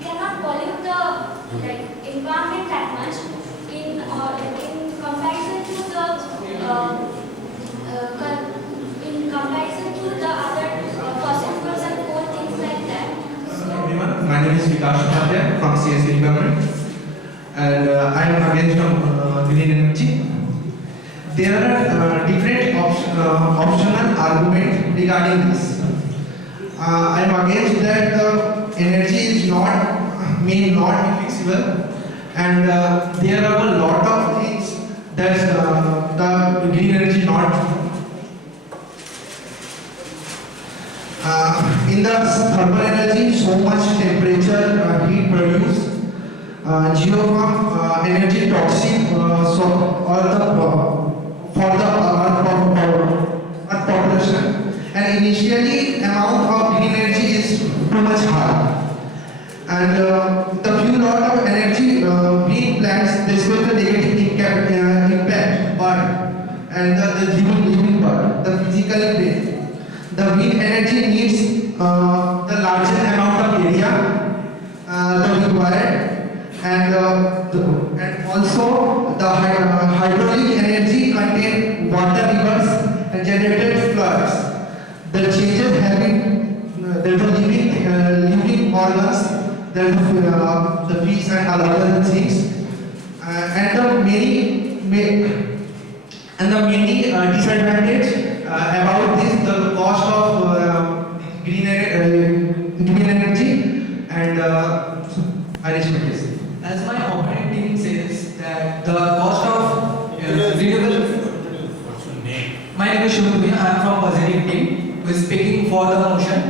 cannot pollute the environment that much in comparison to the other fossil fuels and coal, things like that. Hello everyone, my name is Vikas Upadhyay from CSE government, and I am against green energy. There are different optional arguments regarding this. I am against that the energy is not flexible, and there are a lot of things that the green energy not. In the thermal energy, so much temperature, heat produced. Geothermal energy toxic, so all the for the earth population. And initially, amount of green energy is too much high. And the few lot of energy being plants, this will the negative impact part and the living part, the physical plane. The wind energy needs the larger amount of area the required, and also the hydraulic energy contain water rivers and generated floods. The changes having there the living organs, there the fish and other things, and the many disadvantage about this, the cost of green energy, and I respect this. As my opponent team says that the cost of renewable. My name is Shubham. I am from Positive team who is speaking for the motion.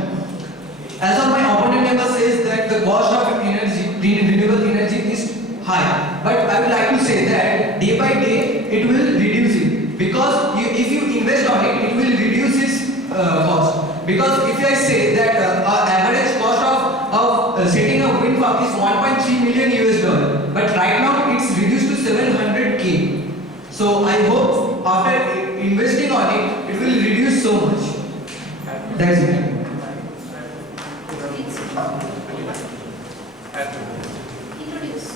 As of my opponent member says that the cost of energy, renewable energy is high, but I would like to say that day by day it will reduce it, because if you invest on it, it will reduce its cost. Because if I say that our average cost of setting a wind farm is 1.3 million US dollar, but right now it's reduced to 700K. So I hope after investing on it, it will reduce so much. That's it. Introduce.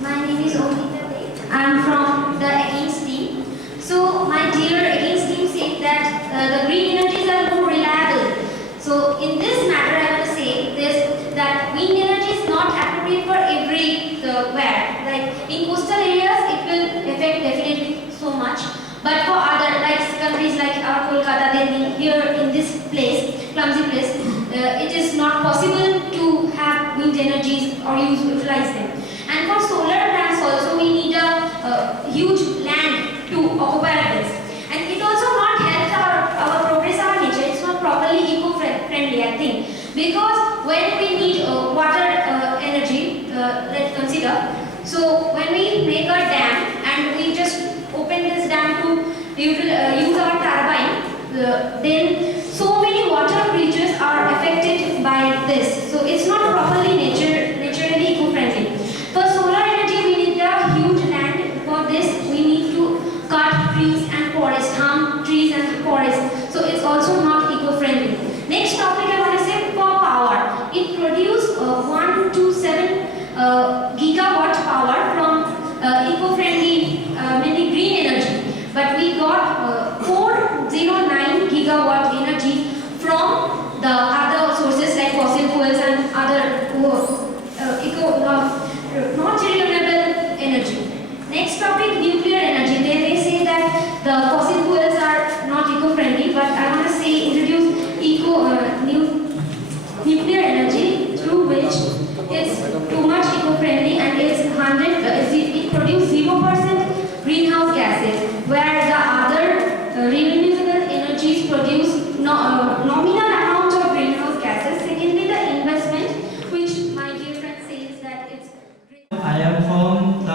My name is Olita Dave. I am from the Against team. So my dear Against team said that the green energies are more reliable. So in this matter, I want to say this, that wind energy is not appropriate for everywhere. Like in coastal areas, it will affect definitely so much. But for other countries like our Kolkata, Delhi, here in this place, clumsy place, it is not possible to have wind energies or utilize them. And for solar plants also, we need a huge land to occupy this. And it also not helps our progress, our nature. It's not properly eco-friendly, I think. Because when we need water energy, let's consider. So when we make a dam and we just open this dam to use our turbine, then so many water creatures are affected by this. So it's not properly naturally eco-friendly. For solar energy, we need a huge land. For this, we need to cut trees and forests, harm trees and forests. So it's also not eco-friendly. Next topic I want to say, for power. It produces 1 to 7 gigawatt power from eco-friendly, mainly green energy. But we got 409 gigawatt energy from the other sources like fossil fuels and other not renewable energy. Next topic, nuclear energy. They say that the fossil fuels are not eco-friendly, but I want to say introduce nuclear energy, through which it's too much eco-friendly and it produces 0% greenhouse gases, where the other renewable energies produce nominal amount of greenhouse gases. Secondly, the investment, which my dear friend says that it's great. I am from the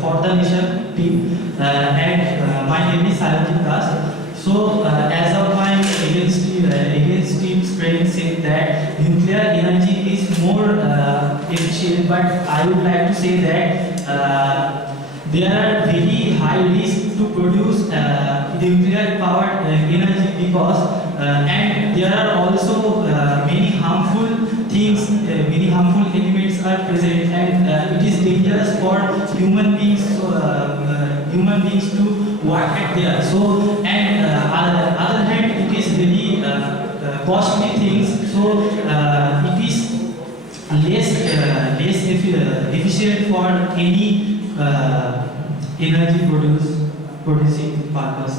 for the Nation team, and my name is Saranjit Das. So, as of my against team's friend said that nuclear energy is more efficient, but I would like to say that there are very high risks to produce nuclear powered energy, because and there are also many harmful things, many harmful elements are present, and it is dangerous for human beings to work at there. So, and other hand, it is very costly things. So it is less efficient for any energy producing purpose.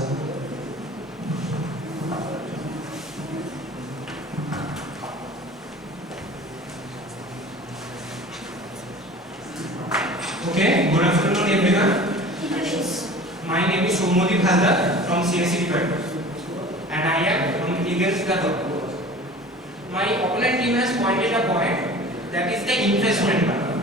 Okay, good afternoon everyone. Introduce. My name is Somodip Haldar from CSE Department, and I am from against the law. My opponent team has pointed a point, that is the investment part.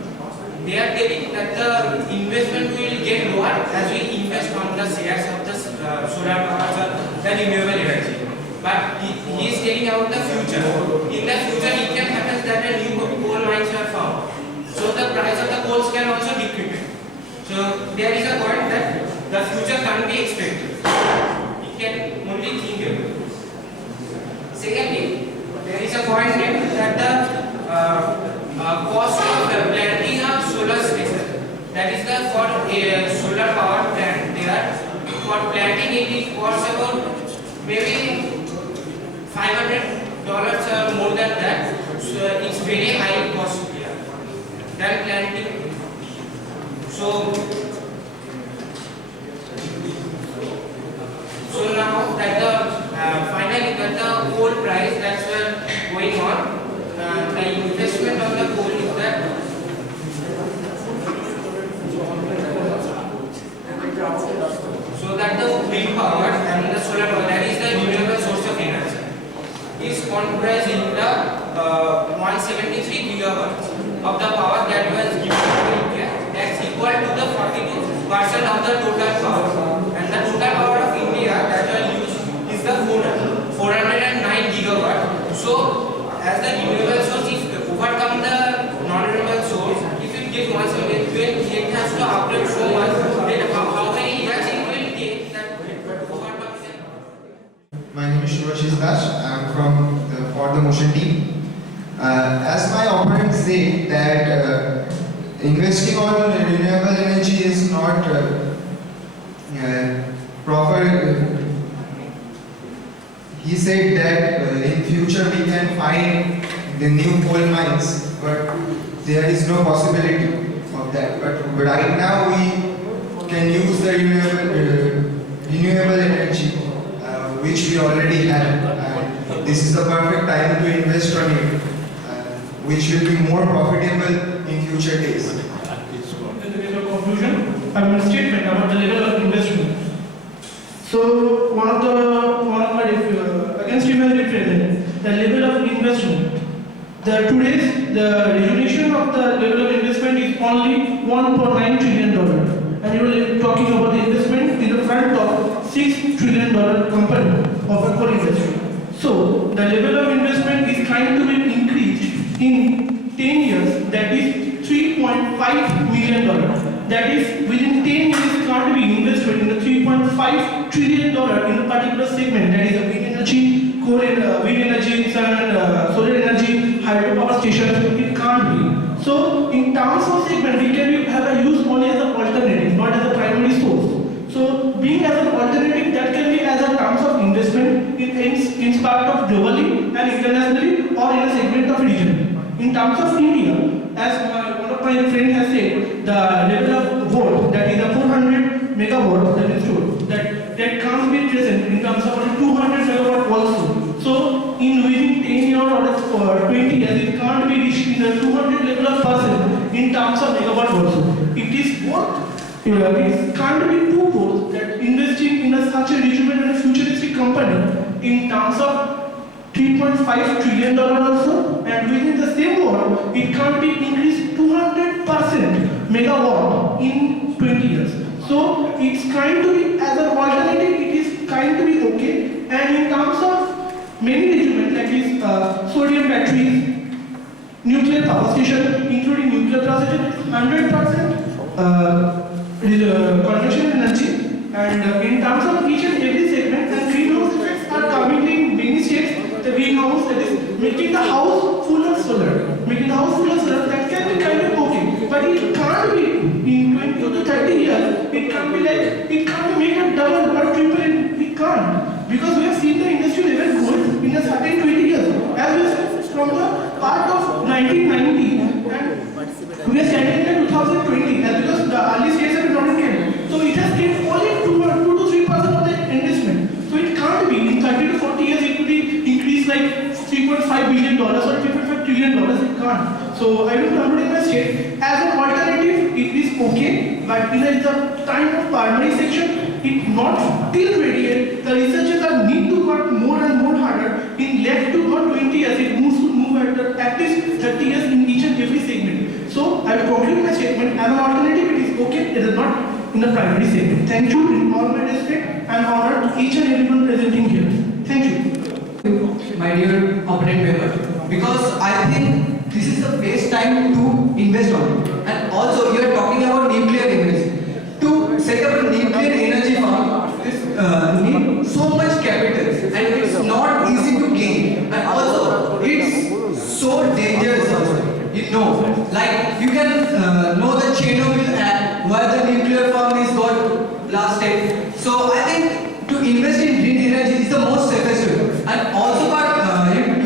They are telling that the investment will get lower as we invest on the shares of the solar power or the renewable energy. But he is telling about the future. In the future, it can happen that a new coal mines are found. So the price of the coals can also decrease. So there is a point that the future can't be expected. It can only think about it. Secondly, there is a point that the cost of planting a solar station, that is the for a solar power plant, there for planting it costs about maybe $500 or more than that. So it's very high cost here than planting. So now that the finally that the coal price that's going on, the investment of the coal is that so that the wind power and the solar power, that is the renewable source of energy, is comprised in the 173 gigawatts of the power that was given to India. That's equal to the 42% of the total power. And the total power of India that was used is the 409 gigawatt. So as the renewable source is overcome the non-renewable source, if it gives 173, it has to upgrade so much. Then how many years it will take that overcome it? My name is Shubhashish Dash. I am from the For the Motion team. As my opponent said that investing on renewable energy is not proper. He said that in future we can find the new coal mines, but there is no possibility of that. But right now we can use the renewable energy which we already have. This is the perfect time to invest on it, which will be more profitable in future days. In the case of conclusion, I have a statement about the level of investment. So one of my against him has represented the level of investment. Today's the resolution of the level of investment is only $1.9 trillion, and you were talking about the investment in the front of $6 trillion company of a coal industry. So the level of investment is trying to be increased in 10 years. That is $3.5 million. That is within 10 years can't be invested in the $3.5 trillion in a particular segment. That is the wind energy, coal, wind energy, sun, solar energy, hydropower stations. It can't be. So in terms of segment, we can have a use only as an alternative, not as a primary source. So being as an alternative, that can be as a terms of investment in part of globally and internationally or in a segment of region. In terms of India, as one of my friends has said, the level of volt, that is a 400 megawatt that is stored, that can't be present in terms of 200 megawatt also. So in within 10 years or 20 years, it can't be reached in the 200 level of percent in terms of megawatt also. It is both. It can't be two poles that investing in such a renewable and futuristic company in terms of $3.5 trillion also, and within the same world, it can't be increased 200% megawatt in 20 years. So it's kind to be as an alternative, it is kind to be okay. And in terms of many regiments, that is sodium batteries, nuclear power station, including nuclear power station, 100% conventional energy, and in terms of each and every segment, and greenhouse effects are coming in many states. The greenhouse, that is making the house full of solar, that can be kind of okay, but it can't be in 20 to 30 years. It can't be like it can't be made a double or triple. It can't, because we have seen the industry level growth in a certain 20 years. As we said, from the part of 1990, and we are standing in 2020, and because the early stages have not came, so it has gained only 2 to 3% of the investment. So it can't be in 30 to 40 years. It could be increased like $3.5 billion or $3.5 trillion. It can't. So I will conclude in my state as an alternative. It is okay, but in the time of primary section, it not till ready yet. The researchers are need to work more and more harder conclude my statement. As an alternative, it is okay. It is not in the primary segment. Thank you with all my respect and honor to each and everyone presenting here. Thank you. My dear opponent member, because I think this is the best time to invest on it. And also, you are talking about nuclear energy. To set up a nuclear energy farm, this need so much capital, and it's not easy to gain. And also, it's so dangerous. Also, you know, like you can know the Chernobyl and where the nuclear farm is got blasted. So I think to invest in green energy is the most safest way. And also, but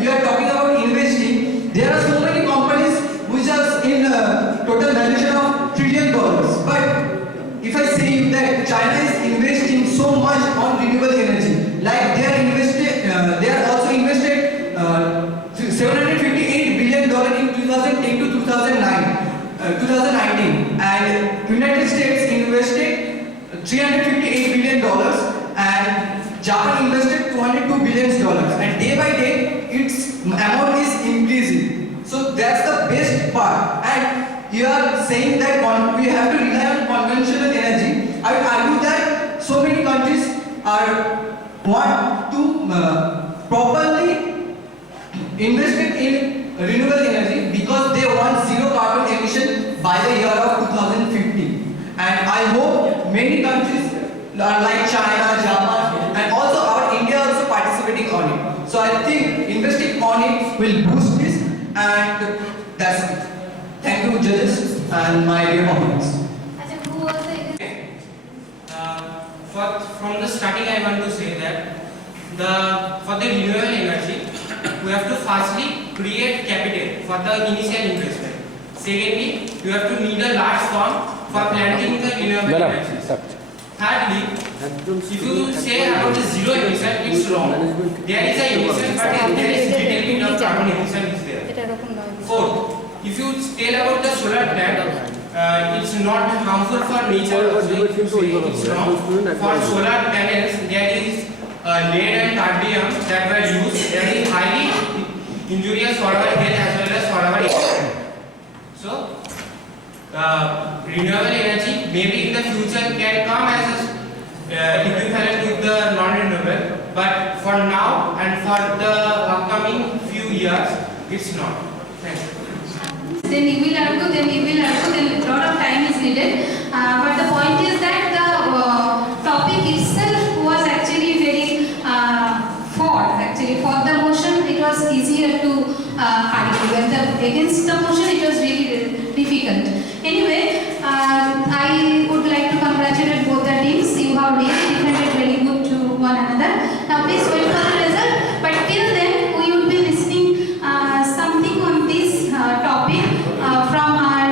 you are talking about investing. There are so many companies which are in total valuation of $1 trillion. But if I say that China is investing so much on renewable energy, like they are also invested $758 billion in 2010 to 2019, and United States invested $358 billion, and Japan invested $202 billion, and day by day its amount is increasing. So that's the best part. And you are saying that we have to rely on conventional energy. I would argue that so many countries want to properly invest in renewable energy because they want zero carbon emission by the year of 2050. And I hope many countries like China, Japan, and also our India also participating on it. So I think investing on it will boost this, and that's it. Thank you, judges and my dear opponents. From the starting, I want to say that for the renewable energy, we have to firstly create capital for the initial investment. Secondly, you have to need a large farm for planting the renewable energy. Thirdly, if you say about the zero emission, it's wrong. There is a emission, but there is little bit of carbon emission is there. Fourth, if you tell about the solar plant, it's not harmful for nature also. If you say it's wrong. For solar panels, there is lead and cadmium that were used. That is highly injurious for our health as well as for our environment. So, renewable energy maybe in the future can come as equivalent with the non-renewable, but for now and for the upcoming few years, it's not. Thank you. Then he will argue, then a lot of time is needed. But the point is that the topic itself was actually very fought. Actually, for the motion, it was easier to argue. When against the motion, it was really difficult. Anyway, I would like to congratulate both the teams. You have really defended very good to one another. Now, please wait for the result. But till then, we will be listening something on this topic from our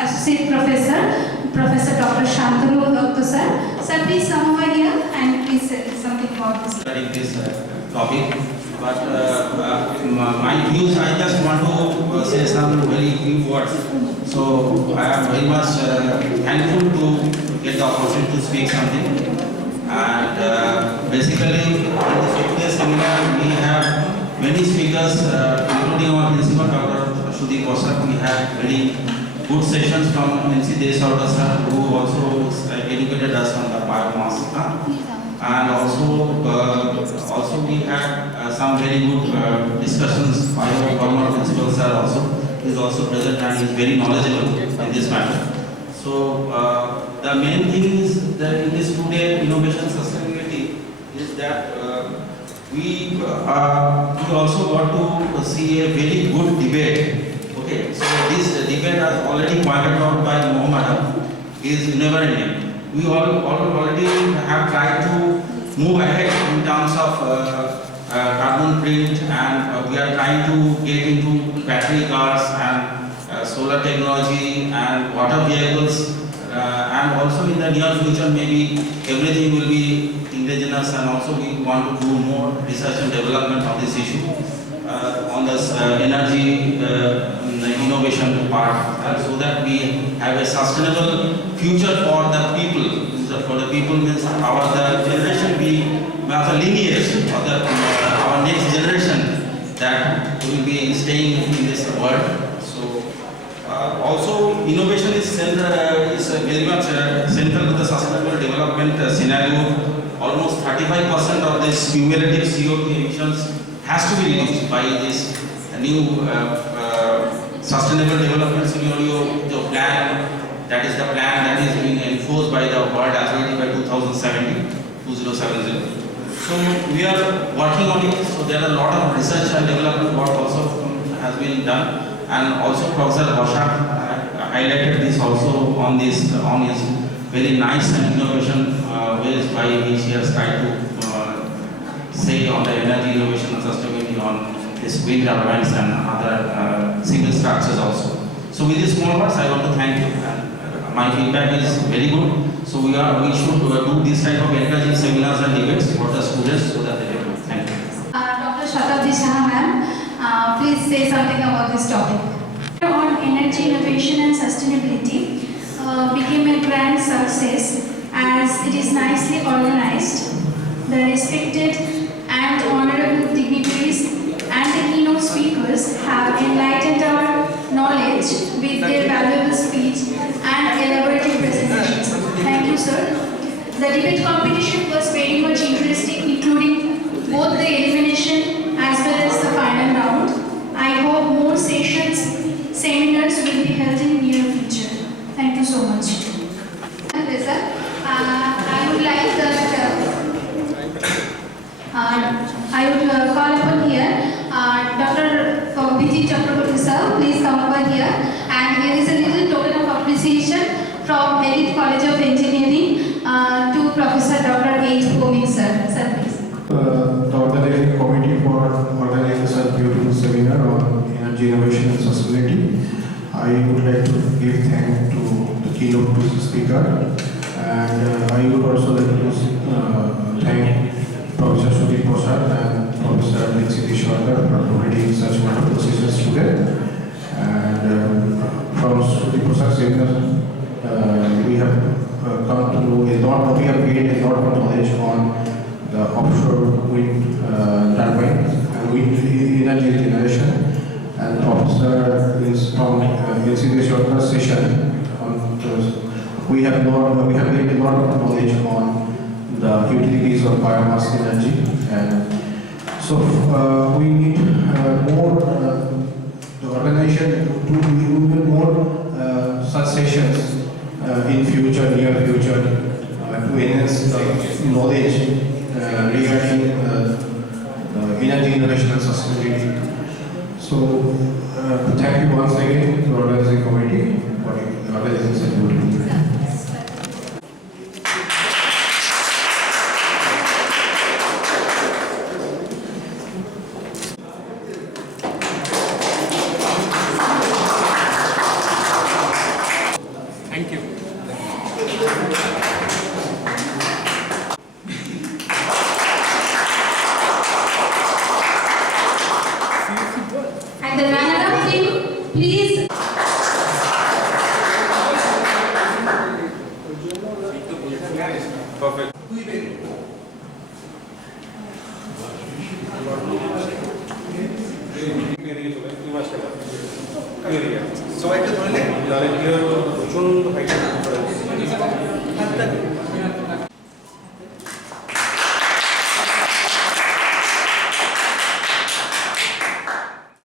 associate professor, Professor Dr. Shantanu Dutta sir. Sir, please come over here and please say something about this. Regarding this topic, but my views, I just want to say some very few words. So I am very much thankful to get the opportunity to speak something. And basically, in this seminar, we have many speakers, including our principal, Dr. Shruti Kaushal. We have very good sessions from NC Desauda sir, who also educated us on the biomass. And also we had some very good discussions by our former principal sir also. He is also present and is very knowledgeable in this matter. So the main thing is that in this today innovation sustainability is that we also got to see a very good debate. Okay, so this debate has already pointed out by Mohammed is never ending. We already have tried to move ahead in terms of carbon print, and we are trying to get into battery cars and solar technology and water vehicles, and also in the near future maybe everything will be indigenous, and also we want to do more research and development on this issue, on this energy innovation part, and so that we have a sustainable future for the people. For the people means the generation we have a lineage of our next generation that will be staying in this world. So Also, innovation is very much central to the sustainable development scenario. Almost 35% of this cumulative CO2 emissions has to be reduced by this new sustainable development scenario the plan. That is the plan that is being enforced by the World Authority by 2070. So we are working on it. So there are a lot of research and development work also has been done, and also Professor Boschak highlighted this also on his very nice and innovation ways by which he has tried to say on the energy innovation and sustainability on this wind turbines and other civil structures also. So with these small words, I want to thank you. And my feedback is very good. So we should do this type of encouraging seminars and debates for the students so that they can. Thank you. Dr. Shatabdi Shah ma'am, please say something about this topic. On energy innovation and sustainability became a grand success as it is nicely organized. The respected and honorable dignitaries and the keynote speakers have enlightened our knowledge with their valuable speech and elaborative presentations. Thank you, sir. The debate competition was very much interesting, including both the elimination as well as the final round. I hope more seminars will be held in near future. Thank you so much. I would like that I would call upon here Dr. Vijay Chakraborty sir, please come over here, and here is a little token of appreciation from Elite College of Engineering to Professor Dr. H. Bhumik sir. Sir, please. The organizing committee for organizing such beautiful seminar on energy innovation and sustainability. I would like to give thanks to the keynote speaker, and I would also like to thank Professor Sudhir Prasad and Professor Lindsay Dishwar for providing such wonderful sessions today. And from Sudhir Prasad's seminar, we have come to know a lot. We have gained a lot of knowledge on the offshore wind turbines and wind energy generation. And Professor is from Lindsay Dishwar's session. We have gained a lot of knowledge on the utilities of biomass energy, and so we need more the organization to do more such sessions in near future to enhance the knowledge regarding energy innovation and sustainability. So thank you once again to the organizing committee for organizing such beautiful. Thank you. And the runner-up team, please. Perfect. So I can